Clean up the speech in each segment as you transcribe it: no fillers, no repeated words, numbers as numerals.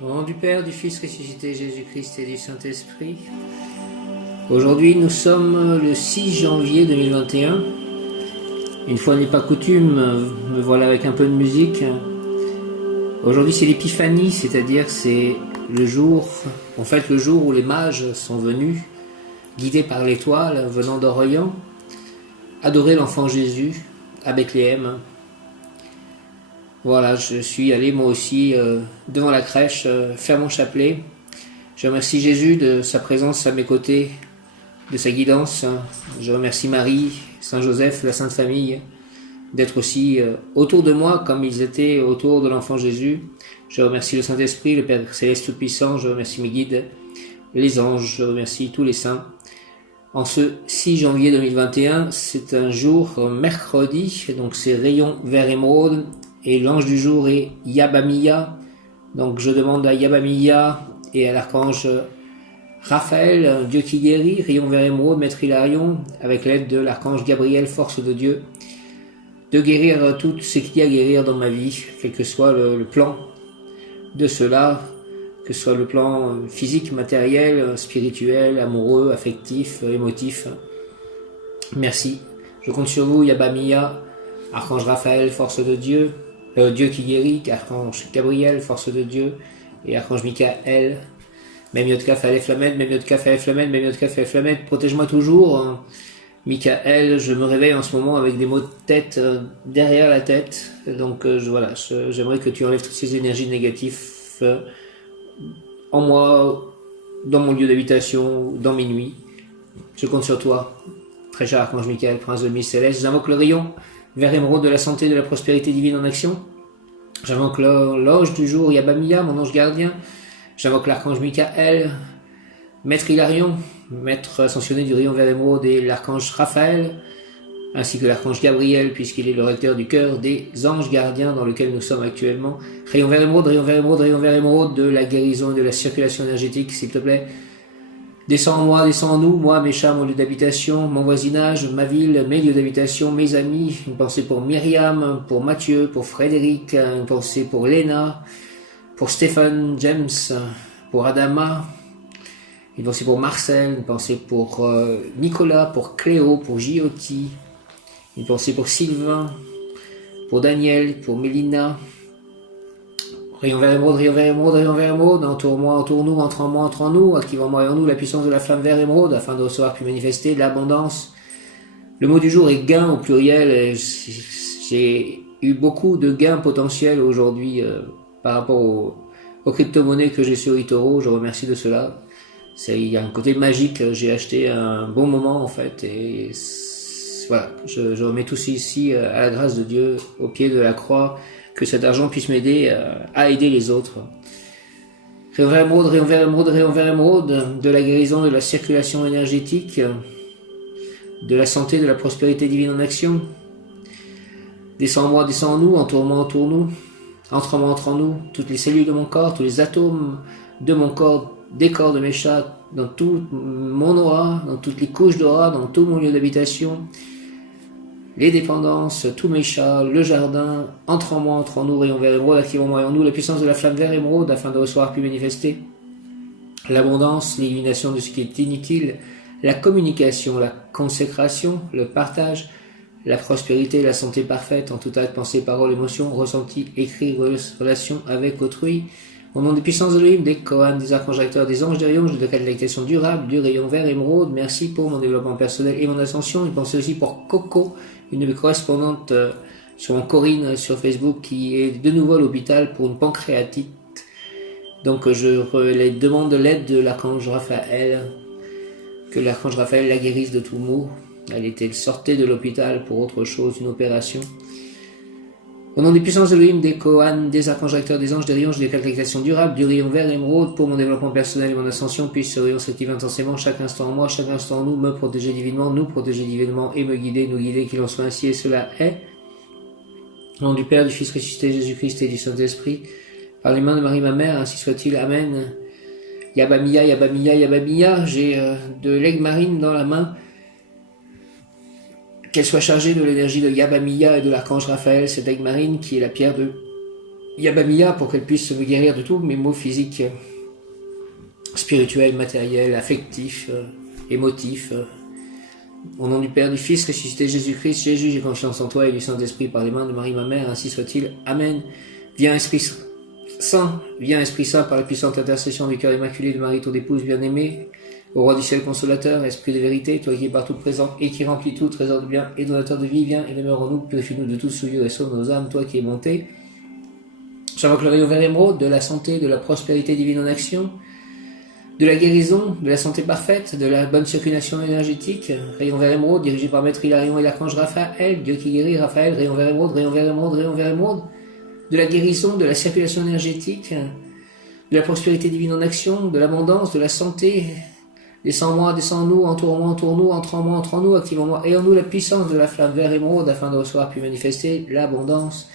Au nom du Père, du Fils ressuscité Jésus-Christ et du Saint-Esprit. Aujourd'hui, nous sommes le 6 janvier 2021. Une fois n'est pas coutume, me voilà avec un peu de musique. Aujourd'hui, c'est l'Épiphanie, c'est-à-dire c'est le jour où les mages sont venus, guidés par l'étoile, venant d'Orient, adorer l'enfant Jésus à Bethléem. Voilà, je suis allé moi aussi devant la crèche faire mon chapelet. Je remercie Jésus de sa présence à mes côtés, de sa guidance. Je remercie Marie, Saint Joseph, la Sainte Famille, d'être aussi autour de moi comme ils étaient autour de l'enfant Jésus. Je remercie le Saint-Esprit, le Père Céleste Tout-Puissant. Je remercie mes guides, les anges. Je remercie tous les saints. En ce 6 janvier 2021, c'est un jour mercredi, donc c'est rayon vert émeraude. Et l'ange du jour est Yabamiya. Donc je demande à Yabamiya et à l'archange Raphaël, Dieu qui guérit, rayon vert émeraude, maître Hilarion, avec l'aide de l'archange Gabriel, force de Dieu, de guérir tout ce qu'il y a à guérir dans ma vie, quel que soit le plan de cela, que ce soit le plan physique, matériel, spirituel, amoureux, affectif, émotif. Merci. Je compte sur vous, Yabamiya, archange Raphaël, force de Dieu, Dieu qui guérit, archange Gabriel, force de Dieu, et archange Michael, Mem Yod Kaf Aleph Lamed, Mem Yod Kaf Aleph Lamed, Mem Yod Kaf Aleph Lamed, protège-moi toujours. Michael, je me réveille en ce moment avec des maux de tête derrière la tête, donc j'aimerais que tu enlèves toutes ces énergies négatives en moi, dans mon lieu d'habitation, dans mes nuits. Je compte sur toi, très cher archange Michael, prince de Miss Céleste. J'invoque le rayon vert émeraude de la santé, de la prospérité divine en action. J'invoque l'ange du jour Yabamiya, mon ange gardien. J'invoque l'archange Michael, maître Hilarion, maître ascensionné du rayon vert émeraude, et l'archange Raphaël, ainsi que l'archange Gabriel, puisqu'il est le recteur du cœur des anges gardiens dans lequel nous sommes actuellement. Rayon vert émeraude, rayon vert émeraude, rayon vert émeraude, de la guérison et de la circulation énergétique, s'il te plaît. Descends en moi, descends en nous, moi, mes chats, mon lieu d'habitation, mon voisinage, ma ville, mes lieux d'habitation, mes amis. Une pensée pour Myriam, pour Mathieu, pour Frédéric, une pensée pour Léna, pour Stéphane, James, pour Adama, une pensée pour Marcel, une pensée pour Nicolas, pour Cléo, pour Giotti, une pensée pour Sylvain, pour Daniel, pour Mélina. Rayon vert émeraude, rayon vert émeraude, rayon vert émeraude, entoure-moi, entoure-nous, entre en moi, entre en nous, active en moi et en nous la puissance de la flamme vert émeraude, afin de recevoir puis manifester l'abondance. Le mot du jour est gain au pluriel. J'ai eu beaucoup de gains potentiels aujourd'hui par rapport aux crypto-monnaies que j'ai sur eToro. Je remercie de cela. Il y a un côté magique. J'ai acheté un bon moment en fait, et voilà, je remets tout ici à la grâce de Dieu, au pied de la croix, que cet argent puisse m'aider à aider les autres. Rayon vert émeraude, rayon vert émeraude, rayon vert émeraude, de la guérison, de la circulation énergétique, de la santé, de la prospérité divine en action. Descends en moi, descends en nous, entoure-moi, entoure-nous, entre en moi, entre en nous, toutes les cellules de mon corps, tous les atomes de mon corps, des corps de mes chats, dans tout mon aura, dans toutes les couches d'aura, dans tout mon lieu d'habitation, les dépendances, tous mes chats, le jardin, entre en moi, entre en nous, rayon vert émeraude, active en moi et en nous la puissance de la flamme vert émeraude, afin de recevoir puis manifester l'abondance, l'élimination de ce qui est inutile, la communication, la consécration, le partage, la prospérité, la santé parfaite, en tout acte, pensée, parole, émotion, ressenti, écrit, relation avec autrui. Au nom des puissances de l'Élohim, des Kohan, des archanges acteurs, des anges, des rayons, de la qualification durable, du rayon vert émeraude. Merci pour mon développement personnel et mon ascension. Une pensée aussi pour Coco, une de mes correspondantes sur mon Corinne sur Facebook, qui est de nouveau à l'hôpital pour une pancréatite. Donc je demande l'aide de l'archange Raphaël, que l'archange Raphaël la guérisse de tout mot. Elle sortait de l'hôpital pour autre chose, une opération. Au nom des puissances de l'Élohim, des Kohan, des archanges acteurs, des anges, des rayons, de la qualification durable, du rayon vert émeraude, pour mon développement personnel et mon ascension, puisse ce rayon s'activer intensément chaque instant en moi, chaque instant en nous, me protéger divinement, nous protéger divinement et me guider, nous guider, qu'il en soit ainsi, et cela est. Au nom du Père, du Fils ressuscité Jésus-Christ et du Saint-Esprit, par les mains de Marie ma mère, ainsi soit-il. Amen. Yabamiya, Yabamiya, Yabamiya. J'ai de l'aigle marine dans la main. Qu'elle soit chargée de l'énergie de Yabamiya et de l'archange Raphaël, cette aigle marine qui est la pierre de Yabamiya pour qu'elle puisse me guérir de tous mes maux physiques, spirituels, matériels, affectifs, émotifs. Au nom du Père, du Fils, ressuscité Jésus-Christ, Jésus, j'ai confiance en toi et du Saint-Esprit par les mains de Marie, ma mère, ainsi soit-il. Amen. Viens Esprit Saint, viens Esprit Saint par la puissante intercession du cœur immaculé de Marie, ton épouse bien-aimée, au roi du ciel consolateur, Esprit de vérité, toi qui es partout présent et qui remplis tout, trésor de bien et donateur de vie, viens et demeure en nous, purifie-nous de tout souillure et sauve nos âmes, toi qui es monté. J'invoque le rayon vert émeraude, de la santé, de la prospérité divine en action, de la guérison, de la santé parfaite, de la bonne circulation énergétique, rayon vert émeraude, dirigé par Maître Hilarion et l'archange Raphaël, Dieu qui guérit, Raphaël, rayon vert émeraude, rayon vert émeraude, rayon vert émeraude, de la guérison, de la circulation énergétique, de la prospérité divine en action, de l'abondance, de la santé. Descends en moi, descends en nous, entoure-moi, entoure-nous, entre en moi, entre en nous, active en moi et en nous la puissance de la flamme vert émeraude afin de recevoir puis manifester l'abondance,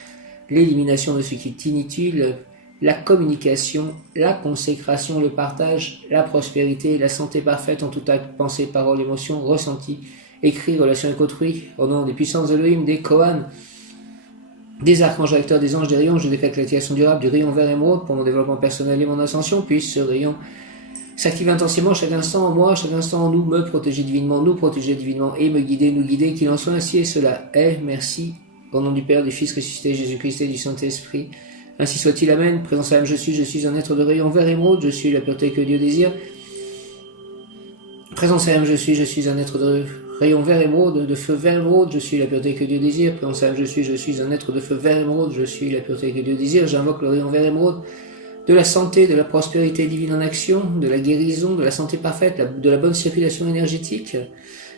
l'élimination de ce qui est inutile, la communication, la consécration, le partage, la prospérité, la santé parfaite en tout acte, pensée, parole, émotion, ressenti, écrit, relation avec autrui, au nom des puissances Elohim, des Kohan, des archanges acteurs, des anges, des rayons, je décrète la création durable du rayon vert émeraude pour mon développement personnel et mon ascension, puisse ce rayon s'active intensément chaque instant en moi, chaque instant en nous, me protéger divinement et me guider, nous guider, qu'il en soit ainsi et cela est, merci, au nom du Père, du Fils ressuscité, Jésus-Christ et du Saint-Esprit. Ainsi soit-il, Amen. Présence à l'âme, je suis un être de rayon vert émeraude, je suis la pureté que Dieu désire. Présence à l'âme, je suis un être de rayon vert émeraude, de feu vert émeraude, je suis la pureté que Dieu désire. Présence à l'âme, je suis un être de feu vert émeraude, je suis la pureté que Dieu désire. J'invoque le rayon vert émeraude, de la santé, de la prospérité divine en action, de la guérison, de la santé parfaite, de la bonne circulation énergétique.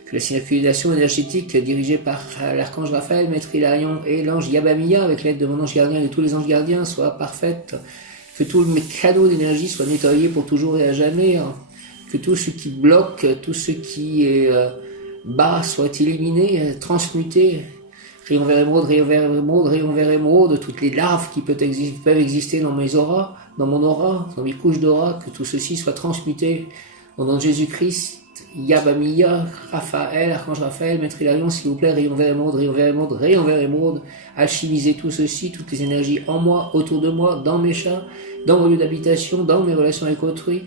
Que la circulation énergétique dirigée par l'archange Raphaël, Maître Hilarion et l'ange Yabamiya, avec l'aide de mon ange gardien et de tous les anges gardiens, soit parfaite. Que tous mes canaux d'énergie soient nettoyés pour toujours et à jamais. Que tout ce qui bloque, tout ce qui est bas soit éliminé, transmuté. Rayon vert émeraude, rayon vert émeraude, rayon vert émeraude, toutes les larves qui peuvent exister dans mes auras, dans mon aura, dans mes couches d'aura, que tout ceci soit transmuté au nom de Jésus-Christ. Yabamiya, Raphaël, archange Raphaël, Maître Hilarion, s'il vous plaît, rayon vert émeraude, rayon vert émeraude, rayon vert émeraude, alchimisez tout ceci, toutes les énergies en moi, autour de moi, dans mes chats, dans mon lieu d'habitation, dans mes relations avec autrui,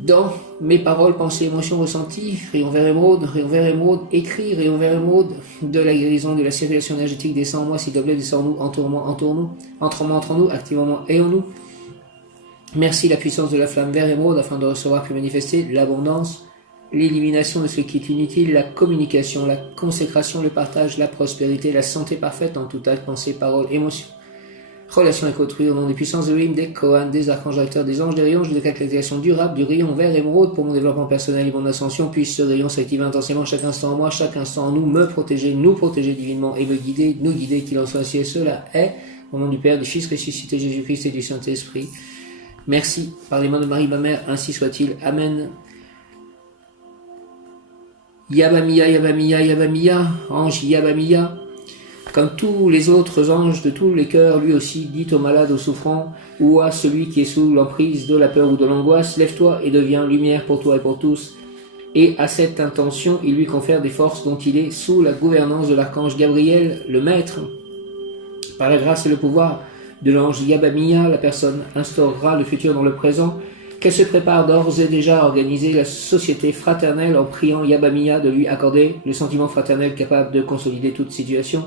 dans mes paroles, pensées, émotions, ressentis, rayon vert émeraude, écrit, rayon vert émeraude, de la guérison, de la circulation énergétique, descend en moi, s'il te plaît, descend en nous, entoure-moi, entoure-nous, entre en moi, entre en nous, active en moi et en nous. Merci la puissance de la flamme vert émeraude afin de recevoir puis manifester l'abondance, l'élimination de ce qui est inutile, la communication, la consécration, le partage, la prospérité, la santé parfaite en tout acte, pensée, parole, émotion, relation avec autrui, au nom des puissances de Elohim, des Kohan, des archanges acteurs, des anges, des rayons, je décrète la création durable du rayon vert émeraude pour mon développement personnel et mon ascension, puisse ce rayon s'activer intensément chaque instant en moi, chaque instant en nous, me protéger, nous protéger divinement et me guider, nous guider, qu'il en soit ainsi et cela est, au nom du Père, du Fils ressuscité Jésus-Christ et du Saint-Esprit. Merci, par les mains de Marie, ma mère, ainsi soit-il. Amen. Yabamiya, Yabamiya, Yabamiya, ange Yabamiya, comme tous les autres anges de tous les cœurs, lui aussi dit aux malades, aux souffrants, ou à celui qui est sous l'emprise de la peur ou de l'angoisse, lève-toi et deviens lumière pour toi et pour tous. Et à cette intention, il lui confère des forces dont il est sous la gouvernance de l'archange Gabriel, le maître. Par la grâce et le pouvoir de l'ange Yabamiya, la personne instaurera le futur dans le présent, qu'elle se prépare d'ores et déjà à organiser la société fraternelle en priant Yabamiya de lui accorder le sentiment fraternel capable de consolider toute situation.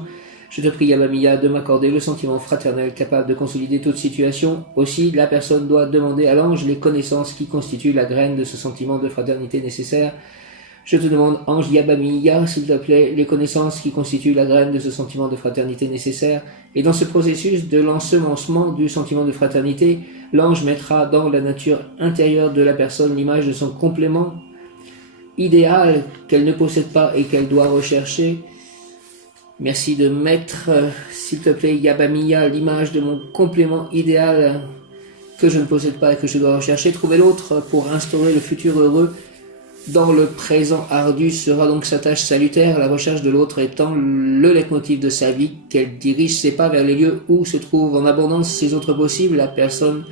Je te prie Yabamiya de m'accorder le sentiment fraternel capable de consolider toute situation. Aussi, la personne doit demander à l'ange les connaissances qui constituent la graine de ce sentiment de fraternité nécessaire. Je te demande, ange Yabamiya, s'il te plaît, les connaissances qui constituent la graine de ce sentiment de fraternité nécessaire. Et dans ce processus de l'ensemencement du sentiment de fraternité, l'ange mettra dans la nature intérieure de la personne l'image de son complément idéal qu'elle ne possède pas et qu'elle doit rechercher. Merci de mettre, s'il te plaît, Yabamiya, l'image de mon complément idéal que je ne possède pas et que je dois rechercher. Trouver l'autre pour instaurer le futur heureux dans le présent ardu sera donc sa tâche salutaire, la recherche de l'autre étant le leitmotiv de sa vie, qu'elle dirige ses pas vers les lieux où se trouvent en abondance ses autres possibles. La personne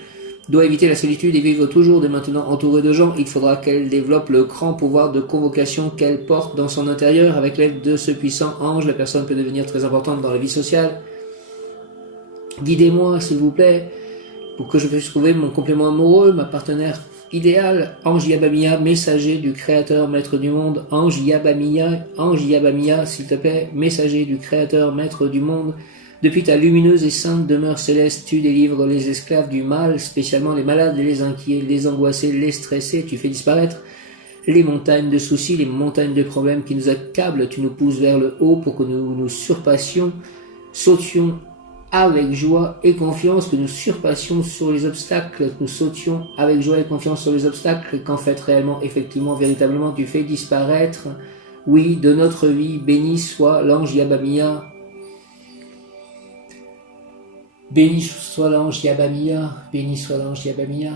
doit éviter la solitude et vivre toujours dès maintenant entourée de gens. Il faudra qu'elle développe le grand pouvoir de convocation qu'elle porte dans son intérieur. Avec l'aide de ce puissant ange, la personne peut devenir très importante dans la vie sociale. Guidez-moi, s'il vous plaît, pour que je puisse trouver mon complément amoureux, ma partenaire idéale. Ange Yabamia, messager du Créateur, Maître du monde. Ange Yabamia, s'il te plaît, messager du Créateur, Maître du monde. Depuis ta lumineuse et sainte demeure céleste, tu délivres les esclaves du mal, spécialement les malades, les inquiets, les angoissés, les stressés. Tu fais disparaître les montagnes de soucis, les montagnes de problèmes qui nous accablent. Tu nous pousses vers le haut pour que nous nous surpassions, sautions avec joie et confiance, que nous surpassions sur les obstacles, que nous sautions avec joie et confiance sur les obstacles, qu'en fait réellement, effectivement, véritablement, tu fais disparaître, oui, de notre vie. Béni soit l'ange Yabamia. Béni soit l'ange Yabamia. Béni soit l'ange Yabamia.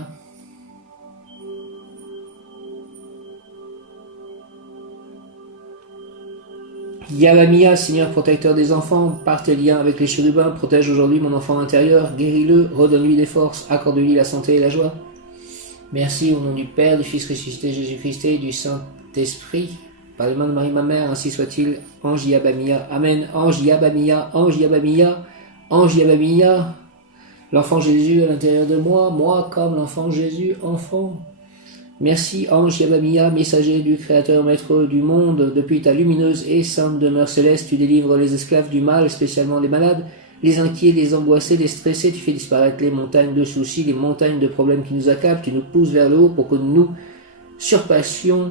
Yabamia, Seigneur protecteur des enfants, par tes liens avec les chérubins, protège aujourd'hui mon enfant intérieur, guéris-le, redonne-lui des forces, accorde-lui la santé et la joie. Merci au nom du Père, du Fils ressuscité Jésus-Christ et du Saint-Esprit, par les mains de Marie ma mère, ainsi soit-il. Ange Yabamia, Amen. Ange Yabamia, Ange Yabamia, Ange Yabamia. L'enfant Jésus à l'intérieur de moi, moi comme l'enfant Jésus, enfant. Merci, ange Yabamia, messager du Créateur, Maître du monde. Depuis ta lumineuse et sainte demeure céleste, tu délivres les esclaves du mal, spécialement les malades, les inquiets, les angoissés, les stressés. Tu fais disparaître les montagnes de soucis, les montagnes de problèmes qui nous accablent. Tu nous pousses vers le haut pour que nous surpassions,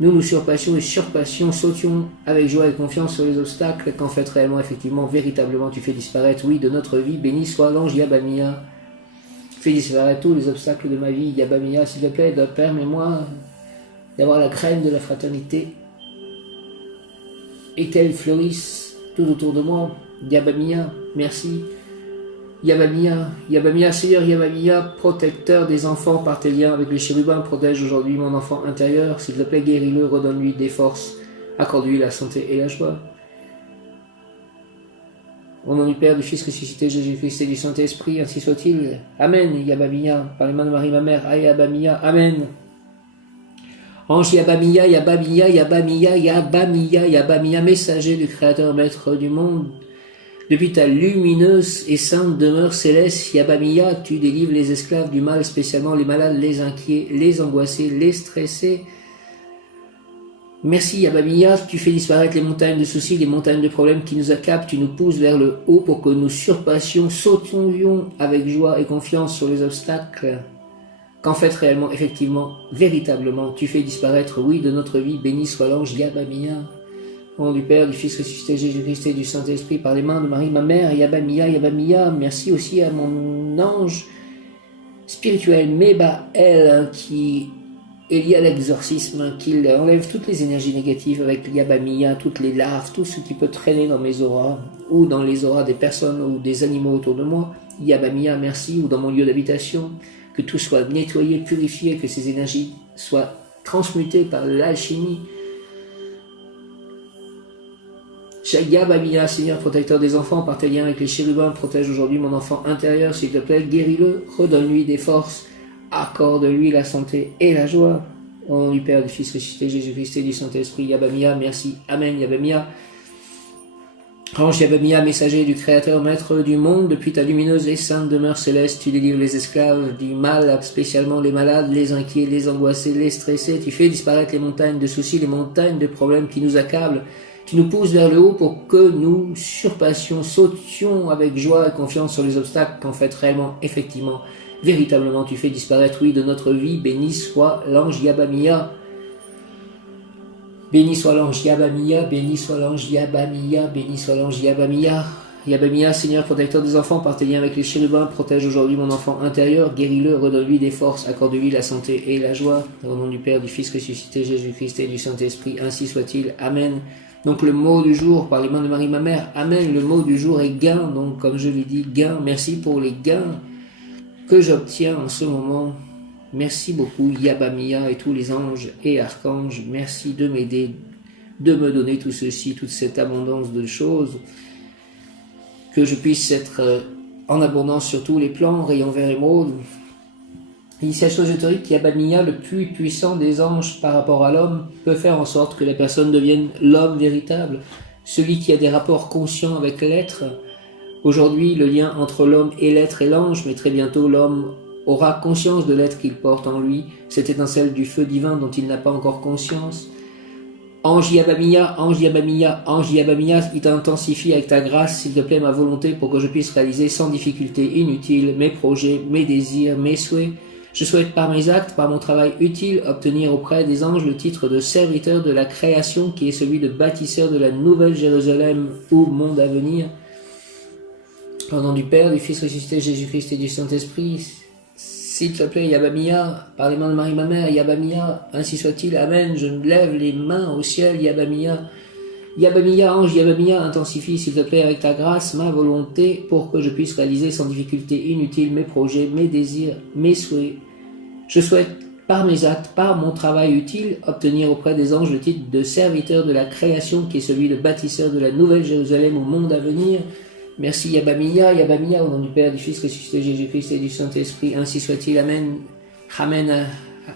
et surpassions, sautions avec joie et confiance sur les obstacles, qu'en fait réellement, effectivement, véritablement, tu fais disparaître, oui, de notre vie. Béni soit l'ange Yabamia. Fais disparaître tous les obstacles de ma vie. Yabamia, s'il te plaît, permets-moi d'avoir la graine de la fraternité et qu'elle fleurisse tout autour de moi. Yabamia, merci. Yabamia, Yabamia, Seigneur Yabamia, protecteur des enfants par tes liens avec les chérubins, protège aujourd'hui mon enfant intérieur. S'il te plaît, guéris-le, redonne-lui des forces, accorde-lui la santé et la joie. Au nom du Père, du Fils ressuscité, Jésus-Christ et du Saint-Esprit, ainsi soit-il. Amen. Yabamia, par les mains de Marie, ma mère. Yabamia, Amen. Ange Yabamia, Yabamia, Yabamia, Yabamia, Yabamia, messager du Créateur, Maître du monde. Depuis ta lumineuse et sainte demeure céleste, Yabamia, tu délivres les esclaves du mal, spécialement les malades, les inquiets, les angoissés, les stressés. Merci Yabamia, tu fais disparaître les montagnes de soucis, les montagnes de problèmes qui nous accablent, tu nous pousses vers le haut pour que nous surpassions, sautions avec joie et confiance sur les obstacles, qu'en fait réellement, effectivement, véritablement, tu fais disparaître, oui, de notre vie. Béni soit l'ange Yabamia. Au nom du Père, du Fils ressuscité Jésus-Christ et du Saint-Esprit, par les mains de Marie, ma mère. Yabamia, Yabamia. Merci aussi à mon ange spirituel Mebael qui est lié à l'exorcisme, qu'il enlève toutes les énergies négatives avec Yabamia, toutes les larves, tout ce qui peut traîner dans mes auras, ou dans les auras des personnes ou des animaux autour de moi. Yabamia, merci, ou dans mon lieu d'habitation, que tout soit nettoyé, purifié, que ces énergies soient transmutées par l'alchimie. Yabamia, Seigneur protecteur des enfants, par tes liens avec les chérubins, protège aujourd'hui mon enfant intérieur, s'il te plaît, guéris-le, redonne-lui des forces, accorde-lui la santé et la joie. Au nom du Père, du Fils ressuscité Jésus-Christ et du Saint-Esprit, Yabamia, merci, Amen, Yabamia. Ange Yabamia, messager du Créateur, Maître du monde, depuis ta lumineuse et sainte demeure céleste, tu délivres les esclaves du mal, spécialement les malades, les inquiets, les angoissés, les stressés. Tu fais disparaître les montagnes de soucis, les montagnes de problèmes qui nous accablent. Tu nous pousses vers le haut pour que nous surpassions, sautions avec joie et confiance sur les obstacles qu'en fait réellement, effectivement, véritablement tu fais disparaître, oui, de notre vie. Béni soit l'ange Yabamia. Béni soit l'ange Yabamia, béni soit l'ange Yabamia, béni soit l'ange Yabamia. Yabamia, Seigneur protecteur des enfants, par tes liens avec les chérubins, protège aujourd'hui mon enfant intérieur, guéris-le, redonne-lui des forces, accorde-lui la santé et la joie. Au nom du Père, du Fils ressuscité, Jésus-Christ et du Saint-Esprit, ainsi soit-il. Amen. Donc le mot du jour, par les mains de Marie ma mère, Amen. Le mot du jour est gain, donc comme je l'ai dit, gain. Merci pour les gains que j'obtiens en ce moment. Merci beaucoup Yabamia et tous les anges et archanges. Merci de m'aider, de me donner tout ceci, toute cette abondance de choses. Que je puisse être en abondance sur tous les plans, rayon vert émeraude. L'initiation ésotérique Yabamia, le plus puissant des anges par rapport à l'homme, peut faire en sorte que la personne devienne l'homme véritable, celui qui a des rapports conscients avec l'être, Aujourd'hui, le lien entre l'homme et l'être est l'ange, mais très bientôt l'homme aura conscience de l'être qu'il porte en lui, cette étincelle du feu divin dont il n'a pas encore conscience. Ange Yabamiya, Ange Yabamiya, Ange Yabamiya, il t'intensifie avec ta grâce, s'il te plaît, ma volonté pour que je puisse réaliser sans difficulté inutile mes projets, mes désirs, mes souhaits. Je souhaite par mes actes, par mon travail utile, obtenir auprès des anges le titre de serviteur de la création qui est celui de bâtisseur de la nouvelle Jérusalem ou monde à venir. Au nom du Père, du Fils ressuscité, Jésus-Christ et du Saint-Esprit, s'il te plaît, Yabamiya, par les mains de Marie ma mère, Yabamiya, ainsi soit-il, Amen, je lève les mains au ciel, Yabamiya. Yabamiya, ange Yabamiya, intensifie, s'il te plaît, avec ta grâce, ma volonté, pour que je puisse réaliser sans difficulté inutile mes projets, mes désirs, mes souhaits. Je souhaite, par mes actes, par mon travail utile, obtenir auprès des anges le titre de serviteur de la création, qui est celui de bâtisseur de la nouvelle Jérusalem au monde à venir. Merci Yabamiya, Yabamiya, au nom du Père, du Fils ressuscité, Jésus-Christ et du Saint-Esprit, ainsi soit-il, Amen, Amen,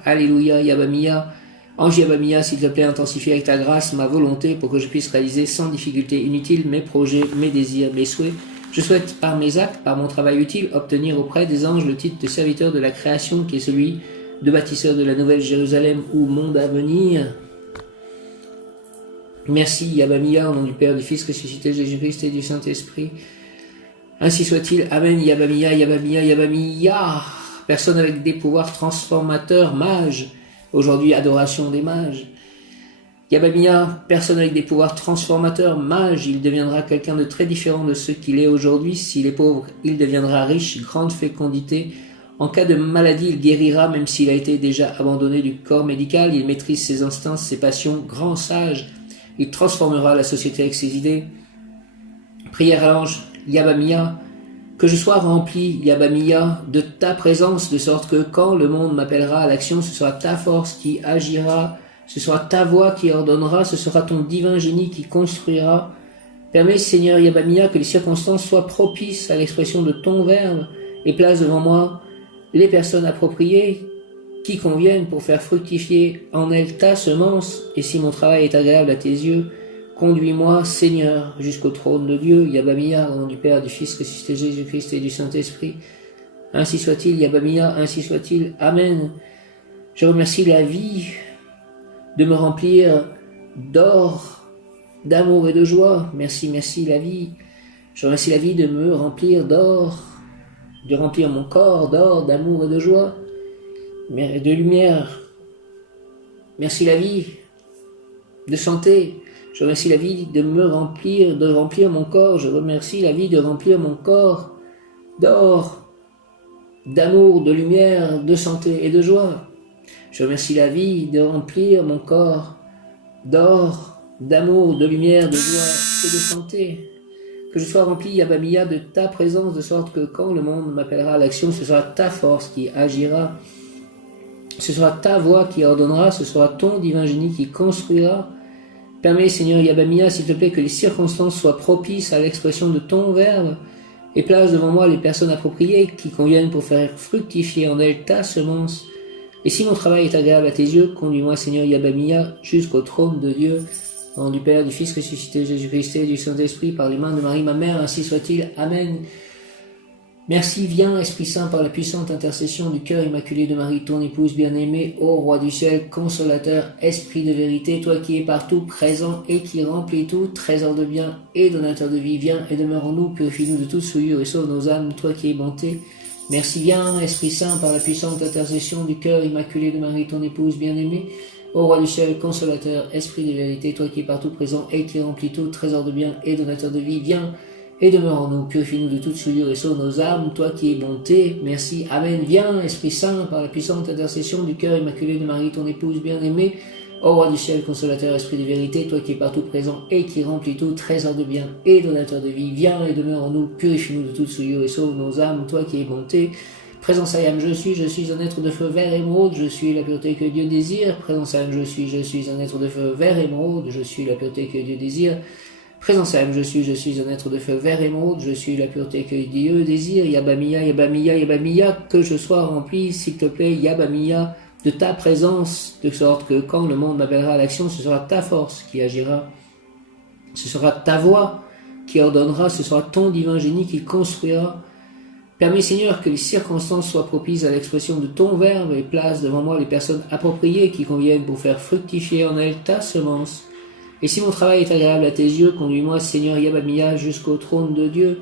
Alléluia, Yabamiya. Ange Yabamiya, s'il te plaît, intensifie avec ta grâce ma volonté pour que je puisse réaliser sans difficulté inutile mes projets, mes désirs, mes souhaits. Je souhaite, par mes actes, par mon travail utile, obtenir auprès des anges le titre de serviteur de la création qui est celui de bâtisseur de la nouvelle Jérusalem ou monde à venir. Merci Yabamiya, au nom du Père, du Fils ressuscité, Jésus-Christ et du Saint-Esprit. Ainsi soit-il, Amen, Yabamiya, Yabamiya, Yabamiya. Personne avec des pouvoirs transformateurs, mages. Aujourd'hui, adoration des mages. Yabamiya, personne avec des pouvoirs transformateurs, mage, il deviendra quelqu'un de très différent de ce qu'il est aujourd'hui. S'il est pauvre, il deviendra riche, grande fécondité. En cas de maladie, il guérira, même s'il a été déjà abandonné du corps médical. Il maîtrise ses instincts, ses passions, grand sage. Il transformera la société avec ses idées. Prière à l'ange, Yabamiya, que je sois rempli, Yabamiya, de ta présence, de sorte que quand le monde m'appellera à l'action, ce sera ta force qui agira, ce sera ta voix qui ordonnera, ce sera ton divin génie qui construira. Permets, Seigneur Yabamiya, que les circonstances soient propices à l'expression de ton verbe et place devant moi les personnes appropriées qui conviennent pour faire fructifier en elles ta semence. Et si mon travail est agréable à tes yeux, conduis-moi, Seigneur, jusqu'au trône de Dieu. Yabamiya, au nom du Père, du Fils ressuscité, Jésus-Christ et du Saint-Esprit. Ainsi soit-il, Yabamiya, ainsi soit-il. Amen. Je remercie la vie de me remplir d'or, d'amour et de joie. Merci, merci la vie. Je remercie la vie de me remplir d'or, de remplir mon corps d'or, d'amour et de joie, de lumière. Merci la vie de santé. Je remercie la vie de me remplir, de remplir mon corps. Je remercie la vie de remplir mon corps d'or, d'amour, de lumière, de santé et de joie. Je remercie la vie de remplir mon corps d'or, d'amour, de lumière, de joie et de santé. Que je sois rempli, Yabamiya, de ta présence, de sorte que quand le monde m'appellera à l'action, ce sera ta force qui agira. Ce sera ta voix qui ordonnera, ce sera ton divin génie qui construira. Permets, Seigneur Yabamiya, s'il te plaît, que les circonstances soient propices à l'expression de ton verbe et place devant moi les personnes appropriées qui conviennent pour faire fructifier en elles ta semence. Et si mon travail est agréable à tes yeux, conduis-moi, Seigneur Yabamiya, jusqu'au trône de Dieu. Au nom du Père, du Fils ressuscité, Jésus-Christ et du Saint-Esprit, par les mains de Marie, ma mère, ainsi soit-il. Amen. Merci, viens, Esprit Saint, par la puissante intercession du cœur immaculé de Marie, ton épouse bien-aimée, ô Roi du ciel, consolateur, Esprit de vérité, toi qui es partout présent et qui remplis tout, trésor de bien et donateur de vie, viens et demeure en nous, purifie-nous de toute souillure et sauve nos âmes, toi qui es bonté. Merci, viens, Esprit Saint, par la puissante intercession du cœur immaculé de Marie, ton épouse bien-aimée, ô Roi du ciel, consolateur, Esprit de vérité, toi qui es partout présent et qui remplis tout, trésor de bien et donateur de vie, viens et demeure en nous, purifie-nous de toute souillure et sauve nos âmes, toi qui es bonté. Merci, Amen. Viens, Esprit Saint, par la puissante intercession du cœur immaculé de Marie, ton épouse bien-aimée, ô Roi du ciel, consolateur, Esprit de vérité, toi qui es partout présent et qui remplis tout, trésor de bien et donateur de vie, viens et demeure en nous, purifie-nous de toute souillure et sauve nos âmes, toi qui es bonté. Présence I am, je suis un être de feu vert émeraude, je suis la pureté que Dieu désire. Présence I am, je suis un être de feu vert émeraude, je suis la pureté que Dieu désire. Présence I am, je suis un être de feu vert émeraude, je suis la pureté que Dieu désire. Yabamiya, Yabamiya, Yabamiya, que je sois rempli, s'il te plaît, Yabamiya, de ta présence, de sorte que quand le monde m'appellera à l'action, ce sera ta force qui agira. Ce sera ta voix qui ordonnera, ce sera ton divin génie qui construira. Permets, Seigneur, que les circonstances soient propices à l'expression de ton verbe et place devant moi les personnes appropriées qui conviennent pour faire fructifier en elles ta semence. Et si mon travail est agréable à tes yeux, conduis-moi, Seigneur Yabamia, jusqu'au trône de Dieu.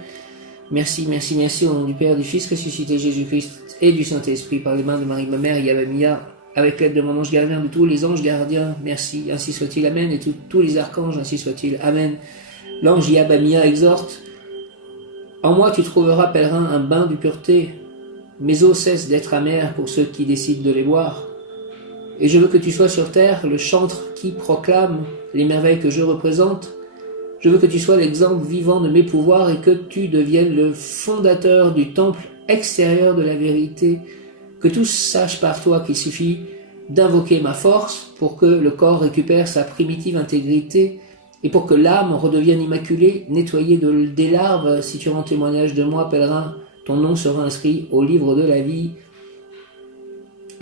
Merci, merci, merci, au nom du Père, du Fils ressuscité Jésus-Christ et du Saint-Esprit, par les mains de Marie, ma mère, Yabamia, avec l'aide de mon ange gardien, de tous les anges gardiens, merci, ainsi soit-il, Amen, et tous les archanges, ainsi soit-il, Amen. L'ange Yabamia exhorte, en moi tu trouveras, pèlerin, un bain de pureté, mes eaux cessent d'être amères pour ceux qui décident de les boire. Et je veux que tu sois sur terre le chantre qui proclame les merveilles que je représente. Je veux que tu sois l'exemple vivant de mes pouvoirs et que tu deviennes le fondateur du temple extérieur de la vérité. Que tous sachent par toi qu'il suffit d'invoquer ma force pour que le corps récupère sa primitive intégrité et pour que l'âme redevienne immaculée, nettoyée des larves. Si tu rends témoignage de moi, pèlerin, ton nom sera inscrit au livre de la vie.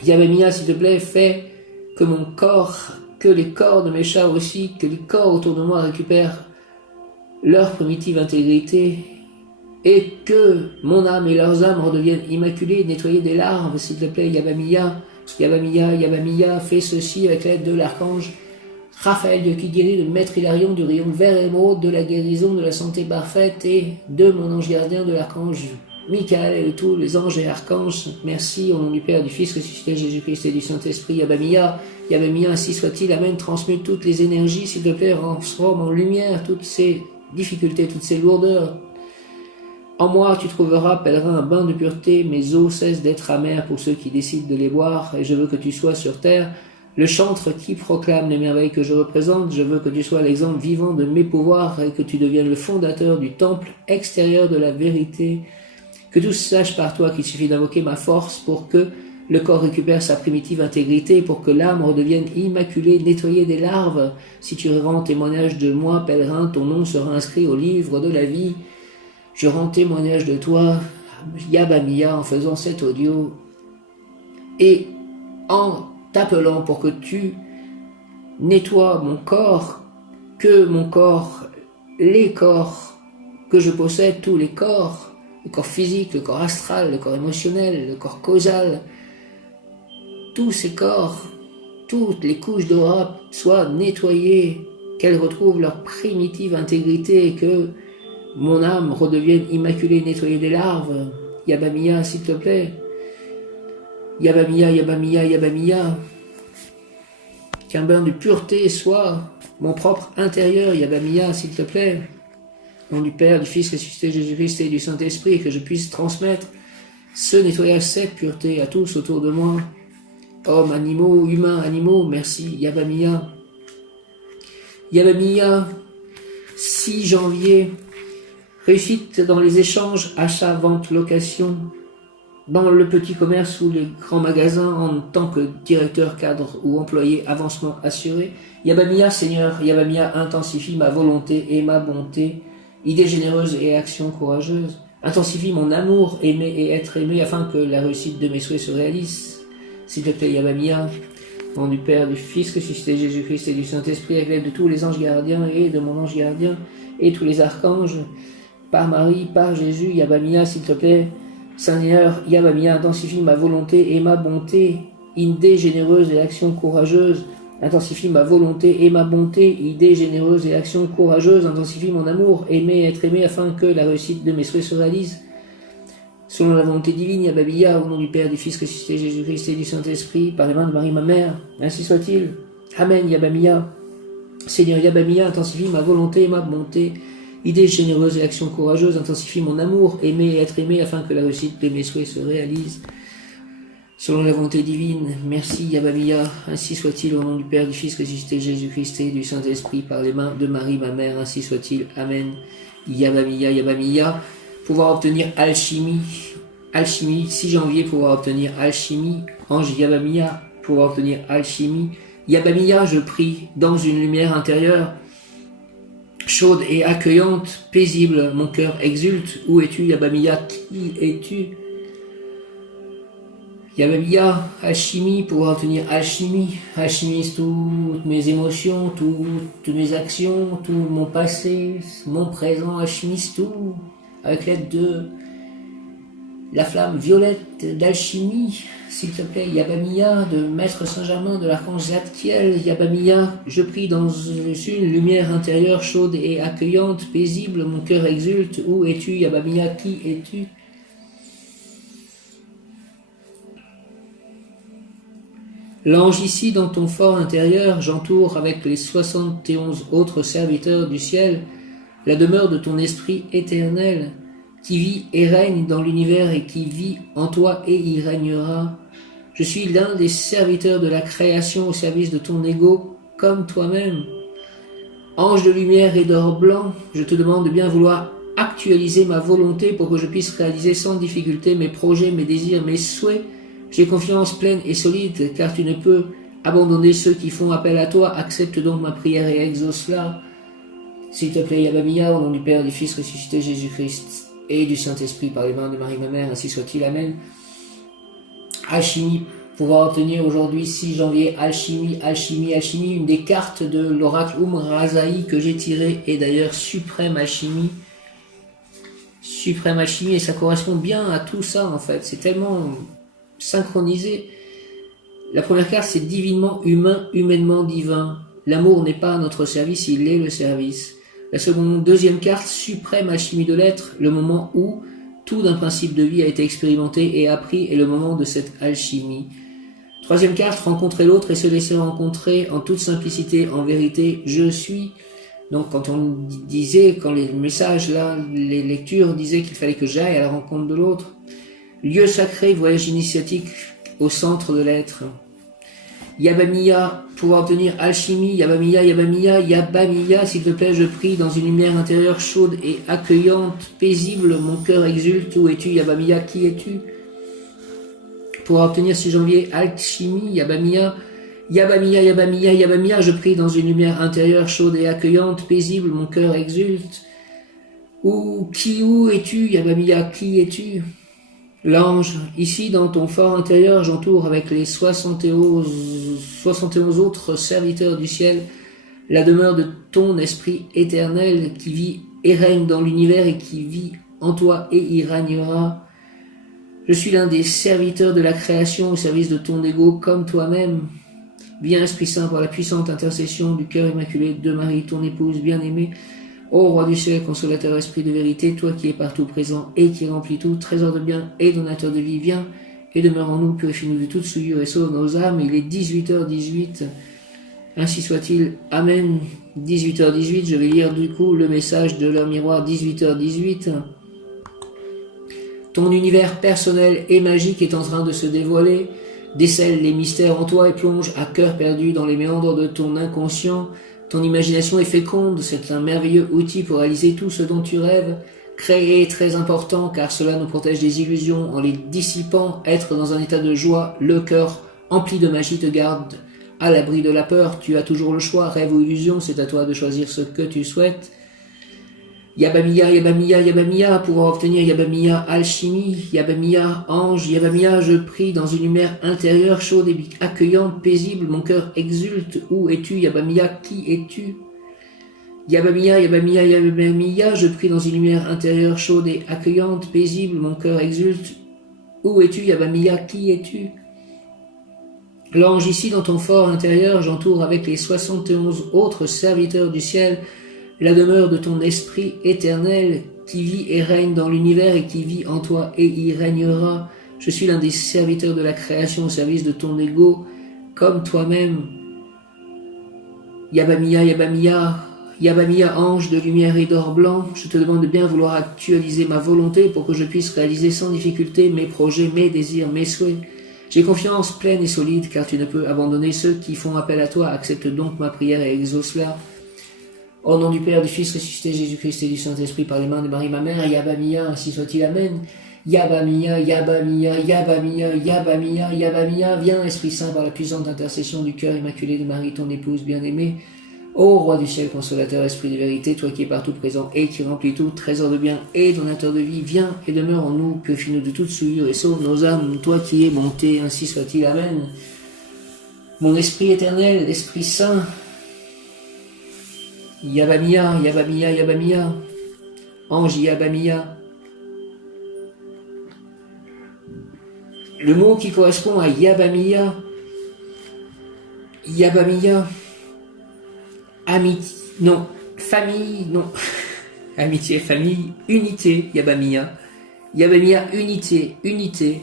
Yabamia, s'il te plaît, fais que mon corps, que les corps de mes chats aussi, que les corps autour de moi récupèrent leur primitive intégrité et que mon âme et leurs âmes redeviennent immaculées, nettoyées des larves, s'il te plaît, Yabamia, Yabamia, Yabamia, fais ceci avec l'aide de l'archange Raphaël, Dieu qui guérit, de Maître Hilarion, du rayon vert émeraude, de la guérison, de la santé parfaite et de mon ange gardien, de l'archange Michael et de tous les anges et archanges. Merci au nom du Père, du Fils ressuscité Jésus-Christ et du Saint-Esprit. Yabamia, Yabamia, ainsi soit-il, Amen. Transmute toutes les énergies, s'il te plaît, transforme en lumière toutes ces difficultés, toutes ces lourdeurs. En moi, tu trouveras, pèlerin, un bain de pureté, mes eaux cessent d'être amères pour ceux qui décident de les boire, et je veux que tu sois sur terre le chantre qui proclame les merveilles que je représente. Je veux que tu sois l'exemple vivant de mes pouvoirs et que tu deviennes le fondateur du temple extérieur de la vérité. Que tous sachent par toi qu'il suffit d'invoquer ma force pour que le corps récupère sa primitive intégrité, pour que l'âme redevienne immaculée, nettoyée des larves. Si tu rends témoignage de moi, pèlerin, ton nom sera inscrit au livre de la vie. Je rends témoignage de toi, Yabamia, en faisant cet audio et en t'appelant pour que tu nettoies mon corps, que mon corps, les corps que je possède, tous les corps, le corps physique, le corps astral, le corps émotionnel, le corps causal, tous ces corps, toutes les couches d'aura soient nettoyées, qu'elles retrouvent leur primitive intégrité et que mon âme redevienne immaculée, nettoyée des larves. Yabamia, s'il te plaît. Yabamia, Yabamia, Yabamia. Qu'un bain de pureté soit mon propre intérieur, Yabamia, s'il te plaît. Au nom du Père, du Fils ressuscité Jésus-Christ et du Saint-Esprit, que je puisse transmettre ce nettoyage, cette pureté à tous autour de moi. Hommes, animaux, humains, animaux, merci, Yabamia. Yabamia, 6 janvier, réussite dans les échanges, achats, ventes, locations, dans le petit commerce ou les grands magasins en tant que directeur, cadre ou employé, avancement assuré. Yabamia, Seigneur, Yabamia, intensifie ma volonté et ma bonté, idée généreuse et action courageuse. Intensifie mon amour, aimer et être aimé afin que la réussite de mes souhaits se réalise. S'il te plaît, Yabamia, au nom du Père, du Fils ressuscité Jésus-Christ et du Saint-Esprit, avec l'aide de tous les anges gardiens et de mon ange gardien et tous les archanges, par Marie, par Jésus, Yabamia, s'il te plaît, Seigneur, Yabamia, intensifie ma volonté et ma bonté, idée généreuse et action courageuse. Intensifie ma volonté et ma bonté, idée généreuse et action courageuse. Intensifie mon amour, aimer et être aimé, afin que la réussite de mes souhaits se réalise. Selon la volonté divine, Yabamia, au nom du Père, du Fils ressuscité Jésus-Christ et du Saint-Esprit, par les mains de Marie, ma mère, ainsi soit-il. Amen, Yabamia. Seigneur, Yabamia, intensifie ma volonté et ma bonté, idée généreuse et action courageuse. Intensifie mon amour, aimer et être aimé, afin que la réussite de mes souhaits se réalise. Selon la volonté divine, merci Yabamia, ainsi soit-il au nom du Père, du Fils ressuscité Jésus-Christ et du Saint-Esprit, par les mains de Marie, ma mère, ainsi soit-il. Amen. Yabamia, Yabamia. Pouvoir obtenir alchimie, 6 janvier, pouvoir obtenir alchimie, ange Yabamia, pouvoir obtenir alchimie. Yabamia, je prie dans une lumière intérieure, chaude et accueillante, paisible, mon cœur exulte. Où es-tu, Yabamia? Qui es-tu? Yabamiya, alchimie, pouvoir obtenir alchimie, alchimise toutes mes émotions, toutes mes actions, tout mon passé, mon présent, alchimise tout, avec l'aide de la flamme violette d'alchimie, s'il te plaît, Yabamiya, de Maître Saint-Germain, de l'archange Zadkiel, Yabamiya, je prie dans une lumière intérieure chaude et accueillante, paisible, mon cœur exulte, où es-tu, Yabamiya, qui es-tu? L'ange ici, dans ton fort intérieur, j'entoure avec les 71 autres serviteurs du ciel la demeure de ton esprit éternel, qui vit et règne dans l'univers et qui vit en toi et y régnera. Je suis l'un des serviteurs de la création au service de ton ego, comme toi-même. Ange de lumière et d'or blanc, je te demande de bien vouloir actualiser ma volonté pour que je puisse réaliser sans difficulté mes projets, mes désirs, mes souhaits. J'ai confiance pleine et solide, car tu ne peux abandonner ceux qui font appel à toi. Accepte donc ma prière et exauce-la. S'il te plaît, Yabamiya, au nom du Père, du Fils ressuscité Jésus-Christ et du Saint-Esprit par les mains de Marie ma mère, ainsi soit-il. Amen. Alchimie, pouvoir obtenir aujourd'hui 6 janvier, alchimie, alchimie, alchimie. Une des cartes de l'oracle Razai que j'ai tiré est d'ailleurs suprême alchimie. Suprême alchimie, et ça correspond bien à tout ça en fait. C'est tellement synchronisé. La première carte, c'est divinement humain, humainement divin. L'amour n'est pas à notre service, il est le service. La deuxième carte, suprême alchimie de l'être, le moment où tout d'un principe de vie a été expérimenté et appris est le moment de cette alchimie. Troisième carte, rencontrer l'autre et se laisser rencontrer en toute simplicité, en vérité, je suis. Donc quand on disait, quand les messages là, les lectures disaient qu'il fallait que j'aille à la rencontre de l'autre, lieu sacré, voyage initiatique au centre de l'être. Yabamiya, pouvoir obtenir alchimie, Yabamiya, Yabamiya, Yabamiya, s'il te plaît, je prie dans une lumière intérieure chaude et accueillante, paisible, mon cœur exulte, où es-tu, Yabamiya, qui es-tu? Pouvoir obtenir 6 janvier, alchimie, Yabamiya, Yabamiya, Yabamiya, Yabamiya, je prie dans une lumière intérieure chaude et accueillante, paisible, mon cœur exulte. Où es-tu, Yabamiya, qui es-tu? L'ange, ici dans ton fort intérieur, j'entoure avec les 71 autres serviteurs du ciel la demeure de ton esprit éternel qui vit et règne dans l'univers et qui vit en toi et y régnera. Je suis l'un des serviteurs de la création au service de ton ego comme toi-même. Viens Esprit Saint par la puissante intercession du cœur immaculé de Marie, ton épouse bien-aimée. Ô roi du ciel, consolateur, esprit de vérité, toi qui es partout présent et qui remplis tout, trésor de bien et donateur de vie, viens et demeure en nous, purifie-nous de toute souillure et sauve nos âmes. Il est 18h18, ainsi soit-il. Amen. 18h18, je vais lire du coup le message de leur miroir. 18h18. Ton univers personnel et magique est en train de se dévoiler. Décèle les mystères en toi et plonge à cœur perdu dans les méandres de ton inconscient. Ton imagination est féconde, c'est un merveilleux outil pour réaliser tout ce dont tu rêves. Créer est très important car cela nous protège des illusions en les dissipant. Être dans un état de joie, le cœur empli de magie te garde à l'abri de la peur. Tu as toujours le choix, rêve ou illusion, c'est à toi de choisir ce que tu souhaites. Yabamiya, Yabamiya, Yabamiya, pour obtenir Yabamiya, alchimie, Yabamiya, ange, Yabamiya, je prie dans une lumière intérieure chaude et accueillante, paisible, mon cœur exulte, où es-tu, Yabamiya, qui es-tu? Yabamiya, Yabamiya, Yabamiya, je prie dans une lumière intérieure chaude et accueillante, paisible, mon cœur exulte, où es-tu, Yabamiya, qui es-tu? L'ange ici dans ton fort intérieur, j'entoure avec les 71 autres serviteurs du ciel, la demeure de ton esprit éternel qui vit et règne dans l'univers et qui vit en toi et y régnera. Je suis l'un des serviteurs de la création au service de ton ego, comme toi-même. Yabamiya, Yabamiya, Yabamiya, ange de lumière et d'or blanc, je te demande de bien vouloir actualiser ma volonté pour que je puisse réaliser sans difficulté mes projets, mes désirs, mes souhaits. J'ai confiance pleine et solide car tu ne peux abandonner ceux qui font appel à toi. Accepte donc ma prière et exauce-la. Au nom du Père, du Fils ressuscité Jésus-Christ et du Saint-Esprit par les mains de Marie ma mère, Yabamiya, ainsi soit-il, Amen. Yabamiya, Yabamiya, Yabamiya, Yabamiya, Yabamiya, viens Esprit Saint par la puissante intercession du cœur immaculé de Marie, ton épouse bien-aimée. Ô roi du ciel, consolateur, esprit de vérité, toi qui es partout présent et qui remplis tout, trésor de bien et donateur de vie, viens et demeure en nous, purifie-nous de toute souillure et sauve nos âmes, toi qui es bonté, ainsi soit-il. Amen. Mon esprit éternel, l'Esprit Saint, Yabamia, Yabamia, Yabamia, Ange Yabamia. Le mot qui correspond à Yabamia, Yabamia, amitié, non, famille, non, amitié, famille, unité, Yabamia, Yabamia, unité, unité,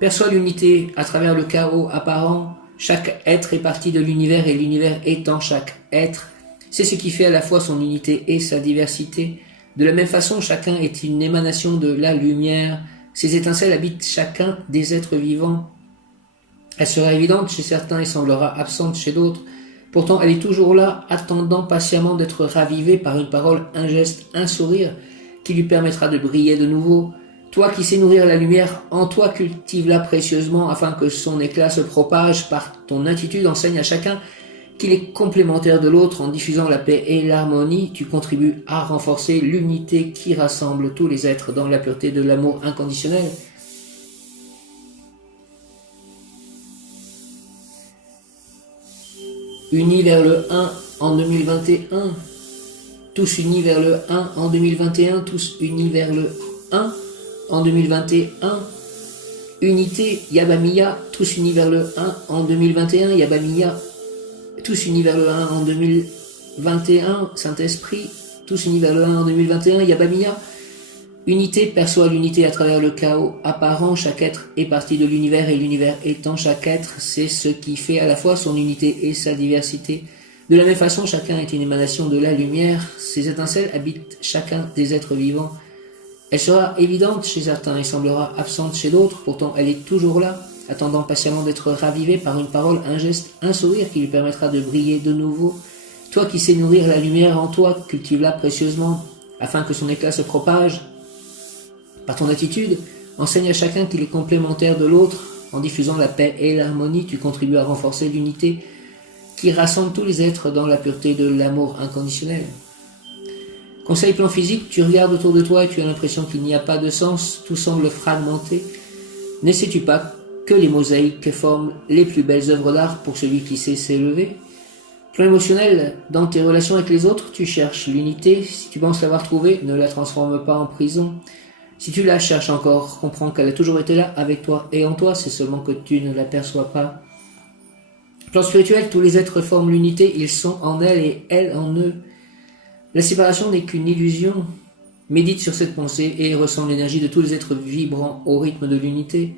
perçois l'unité à travers le chaos apparent, chaque être est partie de l'univers et l'univers étant chaque être, c'est ce qui fait à la fois son unité et sa diversité. De la même façon, chacun est une émanation de la lumière, ces étincelles habitent chacun des êtres vivants. Elle sera évidente chez certains et semblera absente chez d'autres. Pourtant, elle est toujours là, attendant patiemment d'être ravivée par une parole, un geste, un sourire, qui lui permettra de briller de nouveau. Toi qui sais nourrir la lumière, en toi cultive-la précieusement afin que son éclat se propage. Par ton attitude, enseigne à chacun qu'il est complémentaire de l'autre. En diffusant la paix et l'harmonie, tu contribues à renforcer l'unité qui rassemble tous les êtres dans la pureté de l'amour inconditionnel. Unis vers le 1 en 2021, tous unis vers le 1 en 2021, tous unis vers le 1 en 2021, unité, Yabamia, tous unis vers le 1 en 2021, Yabamia, tous unis vers le 1 en 2021, Saint-Esprit, tous unis vers le 1 en 2021, Yabamia, unité, perçoit l'unité à travers le chaos apparent, chaque être est partie de l'univers et l'univers étant chaque être, c'est ce qui fait à la fois son unité et sa diversité. De la même façon, chacun est une émanation de la lumière, ces étincelles habitent chacun des êtres vivants. Elle sera évidente chez certains et semblera absente chez d'autres, pourtant elle est toujours là, attendant patiemment d'être ravivée par une parole, un geste, un sourire qui lui permettra de briller de nouveau. Toi qui sais nourrir la lumière en toi, cultive-la précieusement, afin que son éclat se propage. Par ton attitude, enseigne à chacun qu'il est complémentaire de l'autre. En diffusant la paix et l'harmonie, tu contribues à renforcer l'unité qui rassemble tous les êtres dans la pureté de l'amour inconditionnel. Conseil plan physique, tu regardes autour de toi et tu as l'impression qu'il n'y a pas de sens, tout semble fragmenté. Ne sais-tu pas que les mosaïques forment les plus belles œuvres d'art pour celui qui sait s'élever? Plan émotionnel, dans tes relations avec les autres, tu cherches l'unité. Si tu penses l'avoir trouvée, ne la transforme pas en prison. Si tu la cherches encore, comprends qu'elle a toujours été là, avec toi et en toi, c'est seulement que tu ne l'aperçois pas. Plan spirituel, tous les êtres forment l'unité, ils sont en elle et elle en eux. La séparation n'est qu'une illusion. Médite sur cette pensée et ressens l'énergie de tous les êtres vibrant au rythme de l'unité.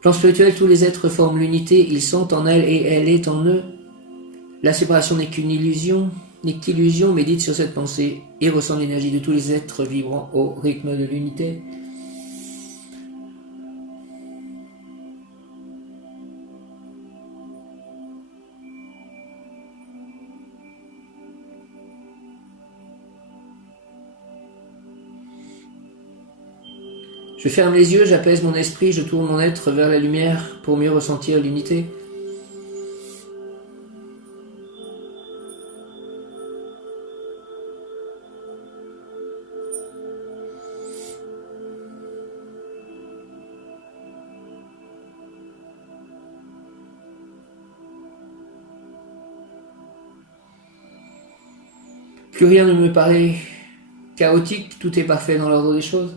Plan spirituel, tous les êtres forment l'unité, ils sont en elle et elle est en eux. La séparation n'est qu'illusion, médite sur cette pensée et ressens l'énergie de tous les êtres vibrant au rythme de l'unité. Je ferme les yeux, j'apaise mon esprit, je tourne mon être vers la lumière pour mieux ressentir l'unité. Plus rien ne me paraît chaotique, tout est parfait dans l'ordre des choses.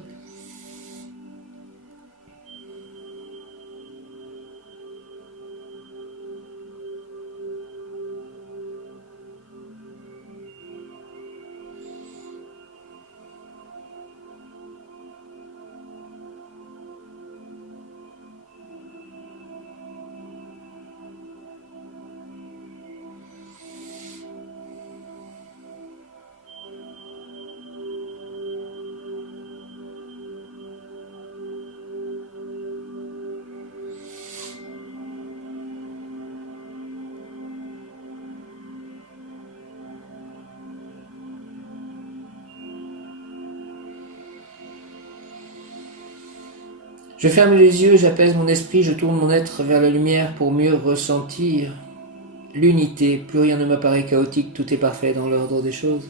Je ferme les yeux, j'apaise mon esprit, je tourne mon être vers la lumière pour mieux ressentir l'unité, plus rien ne me paraît chaotique, tout est parfait dans l'ordre des choses.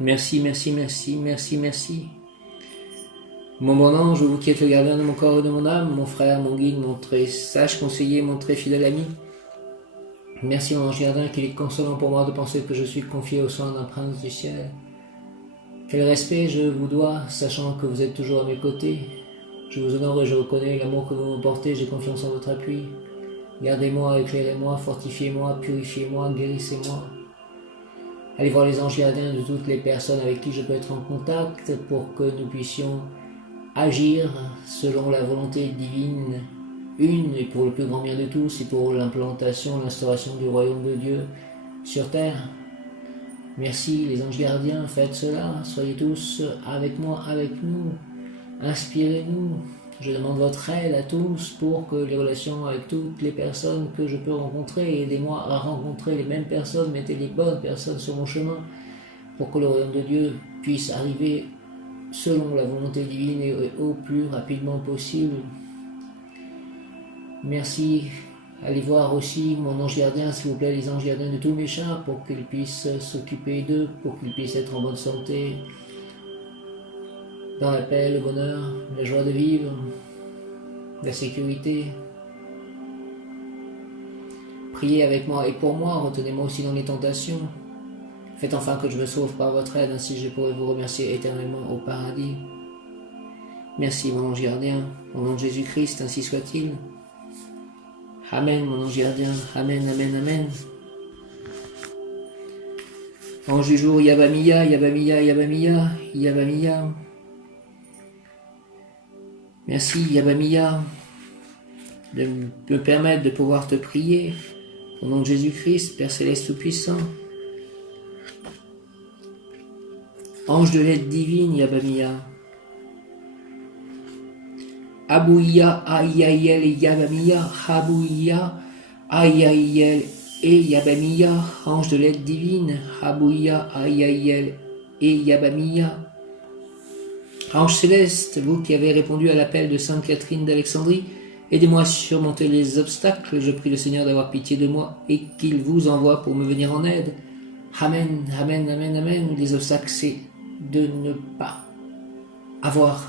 Merci, merci, merci, merci, merci. Mon bon ange, vous qui êtes le gardien de mon corps et de mon âme, mon frère, mon guide, mon très sage conseiller, mon très fidèle ami. Merci mon ange gardien qu'il est consolant pour moi de penser que je suis confié aux soins d'un prince du ciel. Quel respect je vous dois, sachant que vous êtes toujours à mes côtés. Je vous honore et je reconnais l'amour que vous me portez, j'ai confiance en votre appui. Gardez-moi, éclairez-moi, fortifiez-moi, purifiez-moi, guérissez-moi. Allez voir les anges gardiens de toutes les personnes avec qui je peux être en contact pour que nous puissions agir selon la volonté divine, une et pour le plus grand bien de tous et pour l'implantation, l'instauration du royaume de Dieu sur terre. Merci les anges gardiens, faites cela, soyez tous avec moi, avec nous, inspirez-nous. Je demande votre aide à tous pour que les relations avec toutes les personnes que je peux rencontrer, aidez-moi à rencontrer les mêmes personnes, mettez les bonnes personnes sur mon chemin pour que le royaume de Dieu puisse arriver selon la volonté divine et au plus rapidement possible. Merci. Allez voir aussi mon ange gardien, s'il vous plaît, les anges gardiens de tous mes chats, pour qu'ils puissent s'occuper d'eux, pour qu'ils puissent être en bonne santé, dans la paix, le bonheur, la joie de vivre, la sécurité. Priez avec moi et pour moi, retenez-moi aussi dans les tentations. Faites enfin que je me sauve par votre aide, ainsi je pourrai vous remercier éternellement au paradis. Merci mon ange gardien, au nom de Jésus-Christ, ainsi soit-il. Amen mon ange gardien, amen, amen, amen. Ange du jour, Yabamiya, Yabamiya, Yabamiya, Yabamiya. Merci Yabamiya de me permettre de pouvoir te prier. Au nom de Jésus-Christ, Père Céleste Tout-Puissant. Ange de l'aide divine, Yabamiya. Abouya, Aïaïel et Yabamiya. Abouya, Aïaïel et Yabamiya. Ange de l'aide divine. Abouya, Aïaïel et Yabamiya. Ange céleste, vous qui avez répondu à l'appel de Sainte Catherine d'Alexandrie, aidez-moi à surmonter les obstacles. Je prie le Seigneur d'avoir pitié de moi et qu'il vous envoie pour me venir en aide. Amen, amen, amen, amen. Les obstacles, c'est de ne pas avoir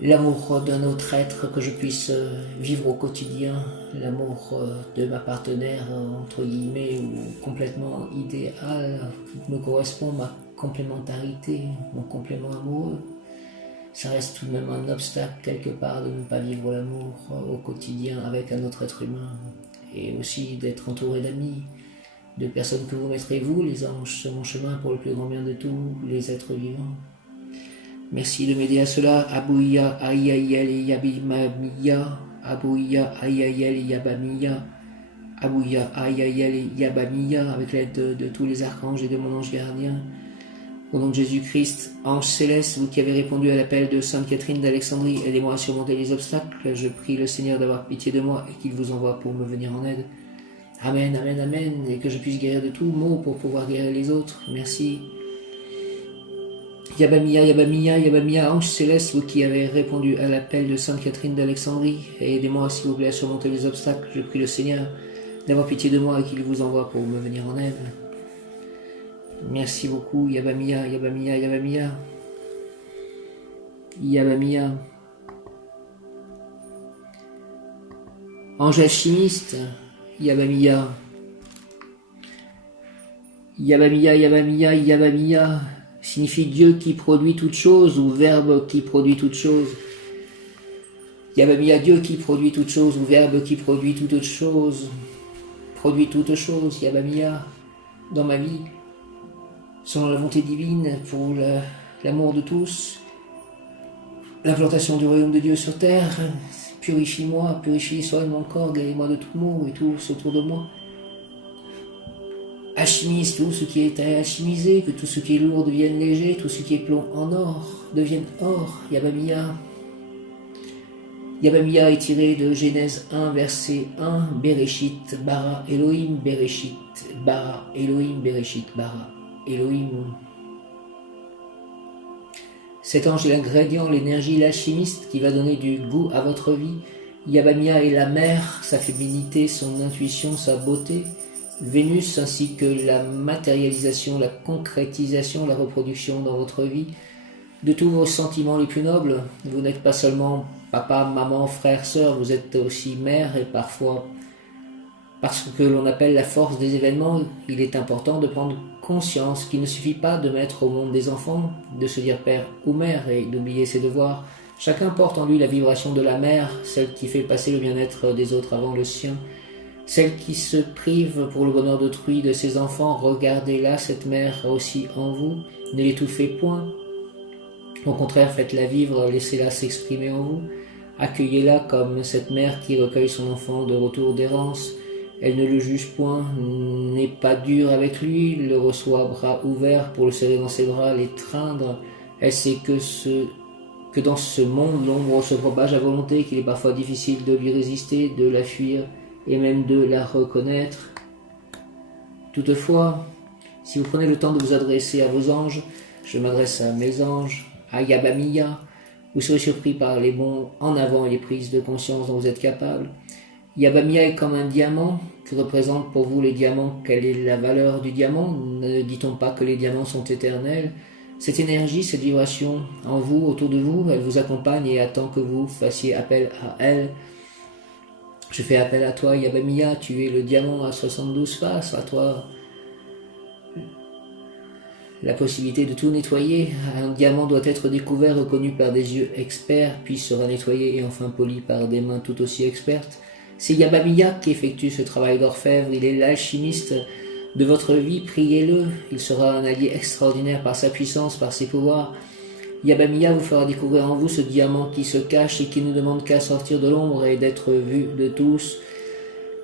l'amour d'un autre être que je puisse vivre au quotidien, l'amour de ma partenaire, entre guillemets, ou complètement idéal, me correspond, ma complémentarité, mon complément amoureux. Ça reste tout de même un obstacle quelque part de ne pas vivre l'amour au quotidien avec un autre être humain, et aussi d'être entouré d'amis, de personnes que vous mettrez, vous, les anges, sur mon chemin pour le plus grand bien de tous les êtres vivants. Merci de m'aider à cela. Abouya, Aïaïel et Yabimamiya. Abouya, Aïaïel et Yabamiya. Abouya, Aïaïel et Yabamiya, avec l'aide de tous les archanges et de mon ange gardien. Au nom de Jésus-Christ, ange céleste, vous qui avez répondu à l'appel de Sainte Catherine d'Alexandrie, aidez-moi à surmonter les obstacles. Je prie le Seigneur d'avoir pitié de moi et qu'il vous envoie pour me venir en aide. Amen, amen, amen, et que je puisse guérir de tout maux pour pouvoir guérir les autres. Merci. Yabamiya, Yabamiya, Yabamiya, ange céleste, vous qui avez répondu à l'appel de Sainte Catherine d'Alexandrie, aidez-moi s'il vous plaît à surmonter les obstacles. Je prie le Seigneur d'avoir pitié de moi et qu'il vous envoie pour me venir en aide. Merci beaucoup, Yabamiya, Yabamiya, Yabamiya. Yabamiya. Ange alchimiste, Yabamiya. Yabamiya, Yabamiya, Yabamiya signifie Dieu qui produit toute chose ou Verbe qui produit toute chose. Yabamiya, Dieu qui produit toute chose ou Verbe qui produit toute chose. Produit toute chose, Yabamiya, dans ma vie, selon la volonté divine, pour l'amour de tous, l'implantation du royaume de Dieu sur terre. Purifie-moi, purifie, soigne mon corps, guéris-moi de tout maux et tous autour de moi. alchimise tout ce qui est alchimisé, que tout ce qui est lourd devienne léger, tout ce qui est plomb en or devienne or. Yabamiya. Yabamiya est tiré de Genèse 1, verset 1, Bereshit, bara Elohim, Bereshit, bara Elohim, Bereshit, bara Elohim. Cet ange est l'ingrédient, l'énergie, l'alchimiste qui va donner du goût à votre vie. Yabamiya est la mère, sa féminité, son intuition, sa beauté. Vénus ainsi que la matérialisation, la concrétisation, la reproduction dans votre vie de tous vos sentiments les plus nobles. Vous n'êtes pas seulement papa, maman, frère, sœur, vous êtes aussi mère et parfois, parce que l'on appelle la force des événements, il est important de prendre conscience qu'il ne suffit pas de mettre au monde des enfants, de se dire père ou mère et d'oublier ses devoirs. Chacun porte en lui la vibration de la mère, celle qui fait passer le bien-être des autres avant le sien, celle qui se prive pour le bonheur d'autrui, de ses enfants. Regardez-la, cette mère aussi en vous, ne l'étouffez point. Au contraire, faites-la vivre, laissez-la s'exprimer en vous. Accueillez-la comme cette mère qui recueille son enfant de retour d'errance. Elle ne le juge point, n'est pas dure avec lui, le reçoit bras ouverts pour le serrer dans ses bras, l'étreindre. Elle sait que dans ce monde, l'ombre se propage à volonté, qu'il est parfois difficile de lui résister, de la fuir et même de la reconnaître. Toutefois, si vous prenez le temps de vous adresser à vos anges, je m'adresse à mes anges, à Yabamiya, vous serez surpris par les bons en avant et les prises de conscience dont vous êtes capable. Yabamiya est comme un diamant. Que représentent pour vous les diamants? Quelle est la valeur du diamant? Ne dit-on pas que les diamants sont éternels? Cette énergie, cette vibration en vous, autour de vous, elle vous accompagne et attend que vous fassiez appel à elle. Je fais appel à toi, Yabamiya, tu es le diamant à 72 faces, à toi la possibilité de tout nettoyer. Un diamant doit être découvert, reconnu par des yeux experts, puis sera nettoyé et enfin poli par des mains tout aussi expertes. C'est Yabamiya qui effectue ce travail d'orfèvre, il est l'alchimiste de votre vie, priez-le, il sera un allié extraordinaire par sa puissance, par ses pouvoirs. Yabamiya vous fera découvrir en vous ce diamant qui se cache et qui ne demande qu'à sortir de l'ombre et d'être vu de tous.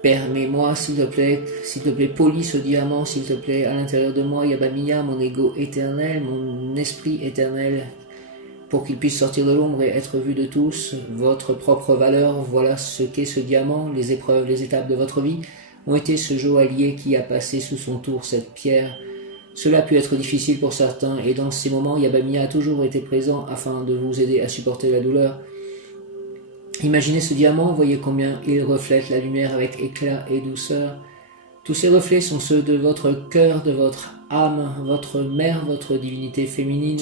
Permets-moi, s'il te plaît, polis ce diamant, s'il te plaît, à l'intérieur de moi, Yabamiya, mon ego éternel, mon esprit éternel, pour qu'il puisse sortir de l'ombre et être vu de tous. Votre propre valeur, voilà ce qu'est ce diamant. Les épreuves, les étapes de votre vie ont été ce joaillier qui a passé sous son tour cette pierre. Cela a pu être difficile pour certains, et dans ces moments, Yabamiya a toujours été présent afin de vous aider à supporter la douleur. Imaginez ce diamant, voyez combien il reflète la lumière avec éclat et douceur. Tous ces reflets sont ceux de votre cœur, de votre âme, votre mère, votre divinité féminine.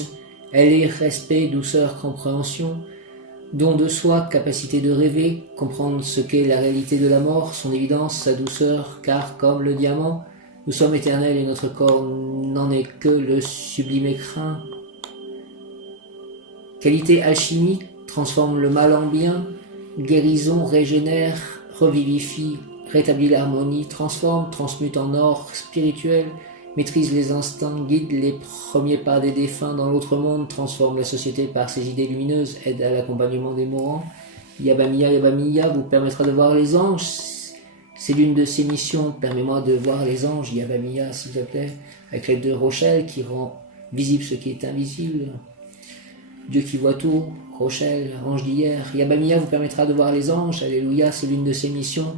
Elle est respect, douceur, compréhension, don de soi, capacité de rêver, comprendre ce qu'est la réalité de la mort, son évidence, sa douceur, car comme le diamant, nous sommes éternels et notre corps n'en est que le sublime écrin. Qualité alchimique transforme le mal en bien, guérison, régénère, revivifie, rétablit l'harmonie, transforme, transmute en or spirituel, maîtrise les instincts, guide les premiers pas des défunts dans l'autre monde, transforme la société par ses idées lumineuses, aide à l'accompagnement des mourants. Yabamiya, Yabamiya vous permettra de voir les anges. C'est l'une de ses missions. Permets-moi de voir les anges, Yabamiya, s'il te plaît, avec l'aide de Rochelle qui rend visible ce qui est invisible. Dieu qui voit tout, Rochelle, ange d'hier. Yabamiya vous permettra de voir les anges, alléluia, c'est l'une de ses missions.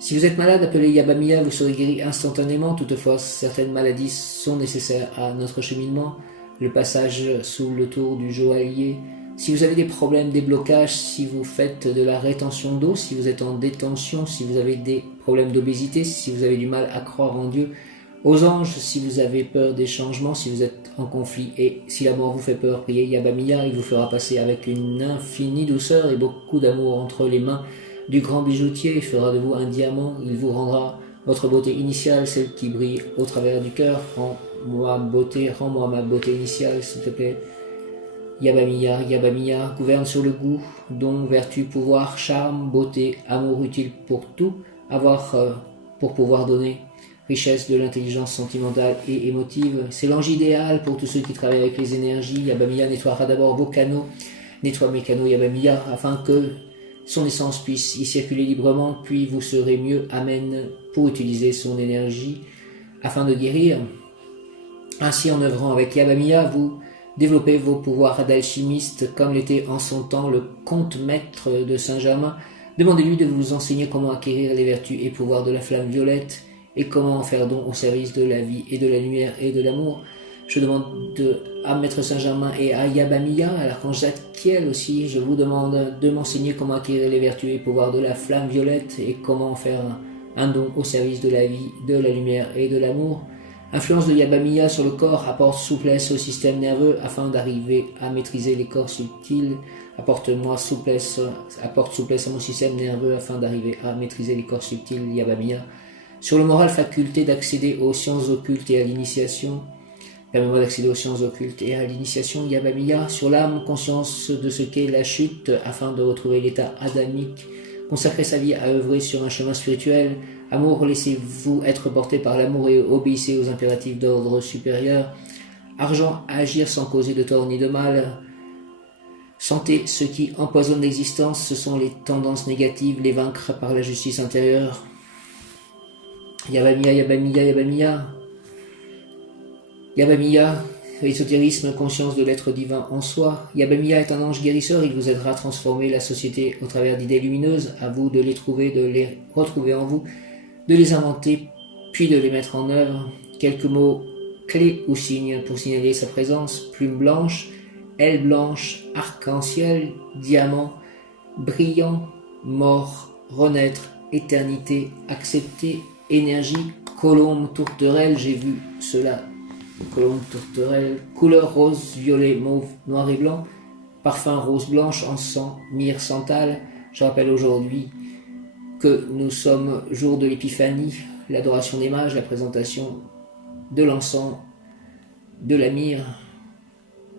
Si vous êtes malade, appelez Yabamiya, vous serez guéri instantanément. Toutefois, certaines maladies sont nécessaires à notre cheminement. Le passage sous le tour du joaillier. Si vous avez des problèmes, des blocages, si vous faites de la rétention d'eau, si vous êtes en détention, si vous avez des problèmes d'obésité, si vous avez du mal à croire en Dieu, aux anges, si vous avez peur des changements, si vous êtes en conflit et si la mort vous fait peur, priez Yabamiya, il vous fera passer avec une infinie douceur et beaucoup d'amour entre les mains du grand bijoutier, il fera de vous un diamant, il vous rendra votre beauté initiale, celle qui brille au travers du cœur. Rends-moi ma beauté initiale, s'il te plaît. Yabamiya, Yabamiya, gouverne sur le goût, don, vertu, pouvoir, charme, beauté, amour utile pour tout, pour pouvoir donner, richesse de l'intelligence sentimentale et émotive. C'est l'ange idéal pour tous ceux qui travaillent avec les énergies. Yabamiya nettoiera d'abord vos canaux, nettoie mes canaux, Yabamiya, afin que son essence puisse y circuler librement, puis vous serez mieux amène pour utiliser son énergie afin de guérir. Ainsi, en œuvrant avec Yabamiya, vous développez vos pouvoirs d'alchimiste comme l'était en son temps le comte maître de Saint-Germain. Demandez-lui de vous enseigner comment acquérir les vertus et pouvoirs de la flamme violette et comment en faire don au service de la vie et de la lumière et de l'amour. Je demande à Maître Saint-Germain et à Yabamiya, à l'archange Zadkiel aussi, je vous demande de m'enseigner comment acquérir les vertus et pouvoirs de la flamme violette et comment en faire un don au service de la vie, de la lumière et de l'amour. Influence de Yabamiya sur le corps apporte souplesse au système nerveux afin d'arriver à maîtriser les corps subtils. Apporte souplesse à mon système nerveux afin d'arriver à maîtriser les corps subtils, Yabamiya. Sur le moral, faculté d'accéder aux sciences occultes et à l'initiation. Permets-moi d'accéder aux sciences occultes et à l'initiation, Yabamiya. Sur l'âme, conscience de ce qu'est la chute afin de retrouver l'état adamique. Consacrez sa vie à œuvrer sur un chemin spirituel. Amour, laissez-vous être porté par l'amour et obéissez aux impératifs d'ordre supérieur. Argent, agir sans causer de tort ni de mal. Santé, ce qui empoisonne l'existence, ce sont les tendances négatives, les vaincre par la justice intérieure. Yabamiya, Yabamiya, Yabamiya. Yabamiya, ésotérisme, conscience de l'être divin en soi. Yabamiya est un ange guérisseur, il vous aidera à transformer la société au travers d'idées lumineuses, à vous de les trouver, de les retrouver en vous, de les inventer, puis de les mettre en œuvre. Quelques mots clés ou signes pour signaler sa présence: plume blanche, aile blanche, arc-en-ciel, diamant, brillant, mort, renaître, éternité, accepter, énergie, colombe, tourterelle, j'ai vu cela. Colombe, tourterelle, couleur rose, violet, mauve, noir et blanc, parfum rose blanche, encens, myrrhe, santal. Je rappelle aujourd'hui que nous sommes jour de l'épiphanie, l'adoration des mages, la présentation de l'encens, de la myrrhe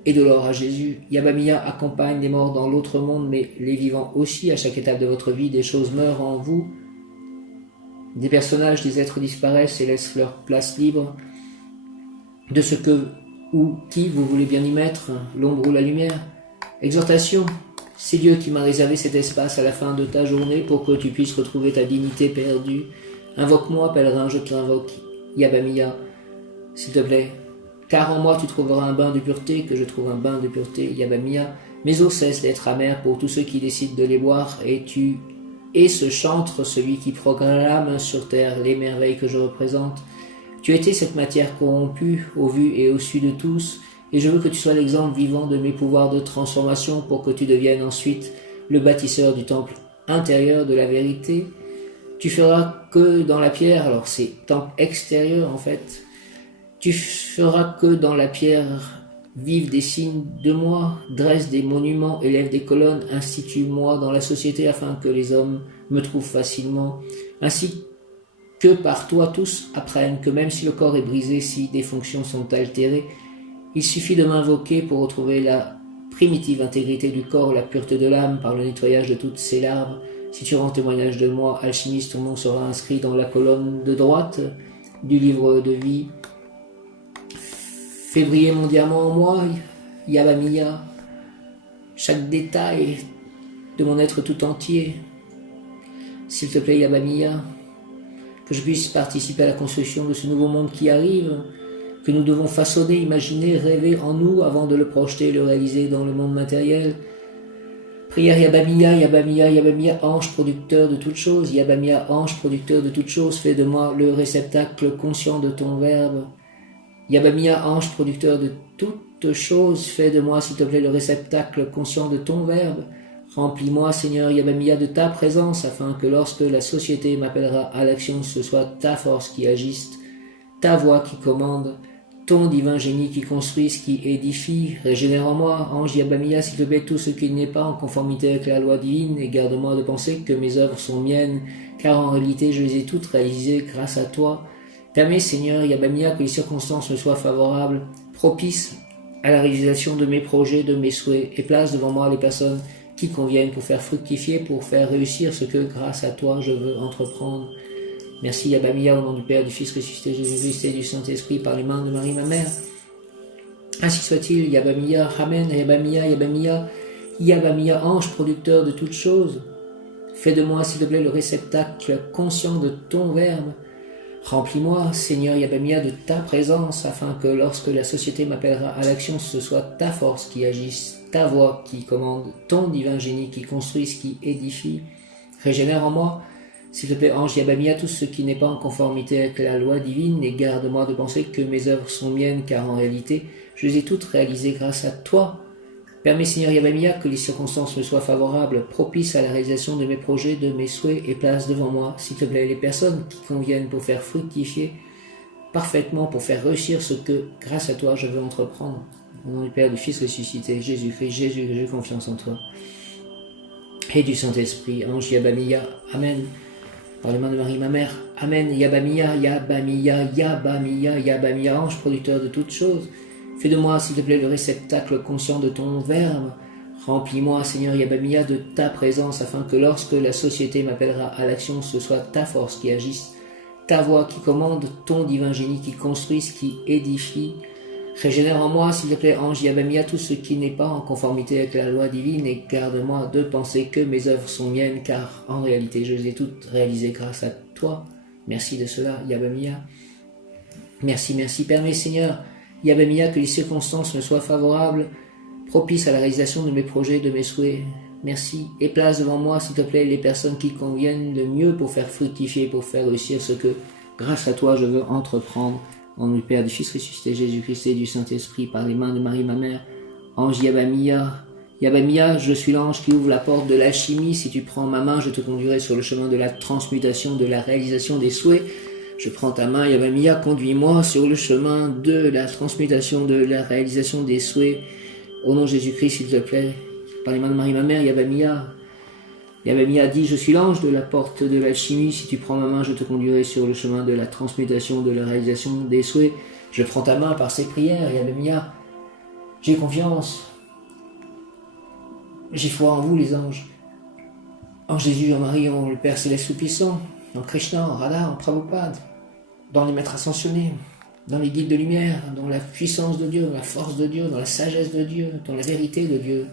et de l'or à Jésus. Yabamiya accompagne les morts dans l'autre monde, mais les vivants aussi. À chaque étape de votre vie, des choses meurent en vous. Des personnages, des êtres disparaissent et laissent leur place libre de ce que ou qui vous voulez bien y mettre, l'ombre ou la lumière. Exhortation, c'est Dieu qui m'a réservé cet espace à la fin de ta journée pour que tu puisses retrouver ta dignité perdue. Invoque-moi, pèlerin, je t'invoque, Yabamiya, s'il te plaît. Car en moi tu trouveras un bain de pureté, que je trouve un bain de pureté, Yabamiya. Mes eaux cessent d'être amères pour tous ceux qui décident de les boire, et tu es ce chantre, celui qui proclame sur terre les merveilles que je représente. Tu étais cette matière corrompue, au vu et au su de tous, et je veux que tu sois l'exemple vivant de mes pouvoirs de transformation pour que tu deviennes ensuite le bâtisseur du temple intérieur de la vérité. Tu feras que dans la pierre, alors c'est temple extérieur en fait, tu feras que dans la pierre vive des signes de moi, dresse des monuments, élève des colonnes, institue-moi dans la société afin que les hommes me trouvent facilement, ainsi que par toi tous apprennent que même si le corps est brisé, si des fonctions sont altérées, il suffit de m'invoquer pour retrouver la primitive intégrité du corps, la pureté de l'âme par le nettoyage de toutes ces larves. Si tu rends témoignage de moi, alchimiste, ton nom sera inscrit dans la colonne de droite du livre de vie. Fais briller mon diamant en moi, Yabamiya, chaque détail de mon être tout entier. S'il te plaît, Yabamiya, que je puisse participer à la construction de ce nouveau monde qui arrive, que nous devons façonner, imaginer, rêver en nous avant de le projeter et le réaliser dans le monde matériel. Prière Yabamiya, Yabamiya, Yabamiya, ange producteur de toutes choses, Yabamiya, ange producteur de toutes choses, fais de moi le réceptacle conscient de ton verbe. Yabamiya, ange producteur de toutes choses, fais de moi, s'il te plaît, le réceptacle conscient de ton verbe. Remplis-moi, Seigneur Yabamiya, de ta présence, afin que lorsque la société m'appellera à l'action, ce soit ta force qui agisse, ta voix qui commande, ton divin génie qui construise, qui édifie. Régénère en moi, ange Yabamiya, s'il te plaît, tout ce qui n'est pas en conformité avec la loi divine, et garde-moi de penser que mes œuvres sont miennes, car en réalité je les ai toutes réalisées grâce à toi. Permets, Seigneur Yabamiya, que les circonstances me soient favorables, propices à la réalisation de mes projets, de mes souhaits, et place devant moi les personnes qui conviennent pour faire fructifier, pour faire réussir ce que, grâce à toi, je veux entreprendre. Merci Yabamiya, au nom du Père, du Fils ressuscité Jésus-Christ et du Saint-Esprit, par les mains de Marie, ma mère. Ainsi soit-il, Yabamiya, Amen, Yabamiya, Yabamiya, Yabamiya, ange producteur de toutes choses. Fais de moi, s'il te plaît, le réceptacle conscient de ton verbe. Remplis-moi, Seigneur Yabamia, de ta présence, afin que lorsque la société m'appellera à l'action, ce soit ta force qui agisse, ta voix qui commande, ton divin génie qui construise, qui édifie. Régénère en moi, s'il te plaît, ange Yabamia, tout ce qui n'est pas en conformité avec la loi divine, et garde-moi de penser que mes œuvres sont miennes, car en réalité, je les ai toutes réalisées grâce à toi. Permets, Seigneur Yabamia, que les circonstances me soient favorables, propices à la réalisation de mes projets, de mes souhaits, et place devant moi, s'il te plaît, les personnes qui conviennent pour faire fructifier parfaitement, pour faire réussir ce que, grâce à toi, je veux entreprendre. Au nom du Père, du Fils ressuscité, Jésus-Christ, Jésus, j'ai confiance en toi. Et du Saint-Esprit, ange Yabamia, Amen. Par les mains de Marie, ma mère, Amen. Yabamia, Yabamia, Yabamia, Yabamia, ange producteur de toutes choses. Fais de moi, s'il te plaît, le réceptacle conscient de ton verbe. Remplis-moi, Seigneur Yabamia, de ta présence, afin que lorsque la société m'appellera à l'action, ce soit ta force qui agisse, ta voix qui commande, ton divin génie qui construise, qui édifie. Régénère en moi, s'il te plaît, ange Yabamia, tout ce qui n'est pas en conformité avec la loi divine, et garde-moi de penser que mes œuvres sont miennes, car en réalité, je les ai toutes réalisées grâce à toi. Merci de cela, Yabamia. Merci, merci. Permets, Seigneur Yabamia, que les circonstances me soient favorables, propices à la réalisation de mes projets, de mes souhaits. Merci. Et place devant moi, s'il te plaît, les personnes qui conviennent le mieux pour faire fructifier, pour faire réussir ce que, grâce à toi, je veux entreprendre. Au nom du Père, du Fils ressuscité, Jésus-Christ et du Saint-Esprit, par les mains de Marie, ma mère. Ange Yabamia, Yabamia, je suis l'ange qui ouvre la porte de l'alchimie. Si tu prends ma main, je te conduirai sur le chemin de la transmutation, de la réalisation des souhaits. Je prends ta main, Yabamia, conduis-moi sur le chemin de la transmutation, de la réalisation des souhaits. Au nom de Jésus-Christ, s'il te plaît, par les mains de Marie, ma mère, Yabamia. Yabamia dit, je suis l'ange de la porte de l'alchimie. Si tu prends ma main, je te conduirai sur le chemin de la transmutation, de la réalisation des souhaits. Je prends ta main par ces prières, Yabamia. J'ai confiance. J'ai foi en vous, les anges. En Jésus, en Marie, en le Père Céleste Tout-Puissant, en Krishna, en Radha, en Prabhupada, dans les maîtres ascensionnés, dans les guides de lumière, dans la puissance de Dieu, dans la force de Dieu, dans la sagesse de Dieu, dans la vérité de Dieu.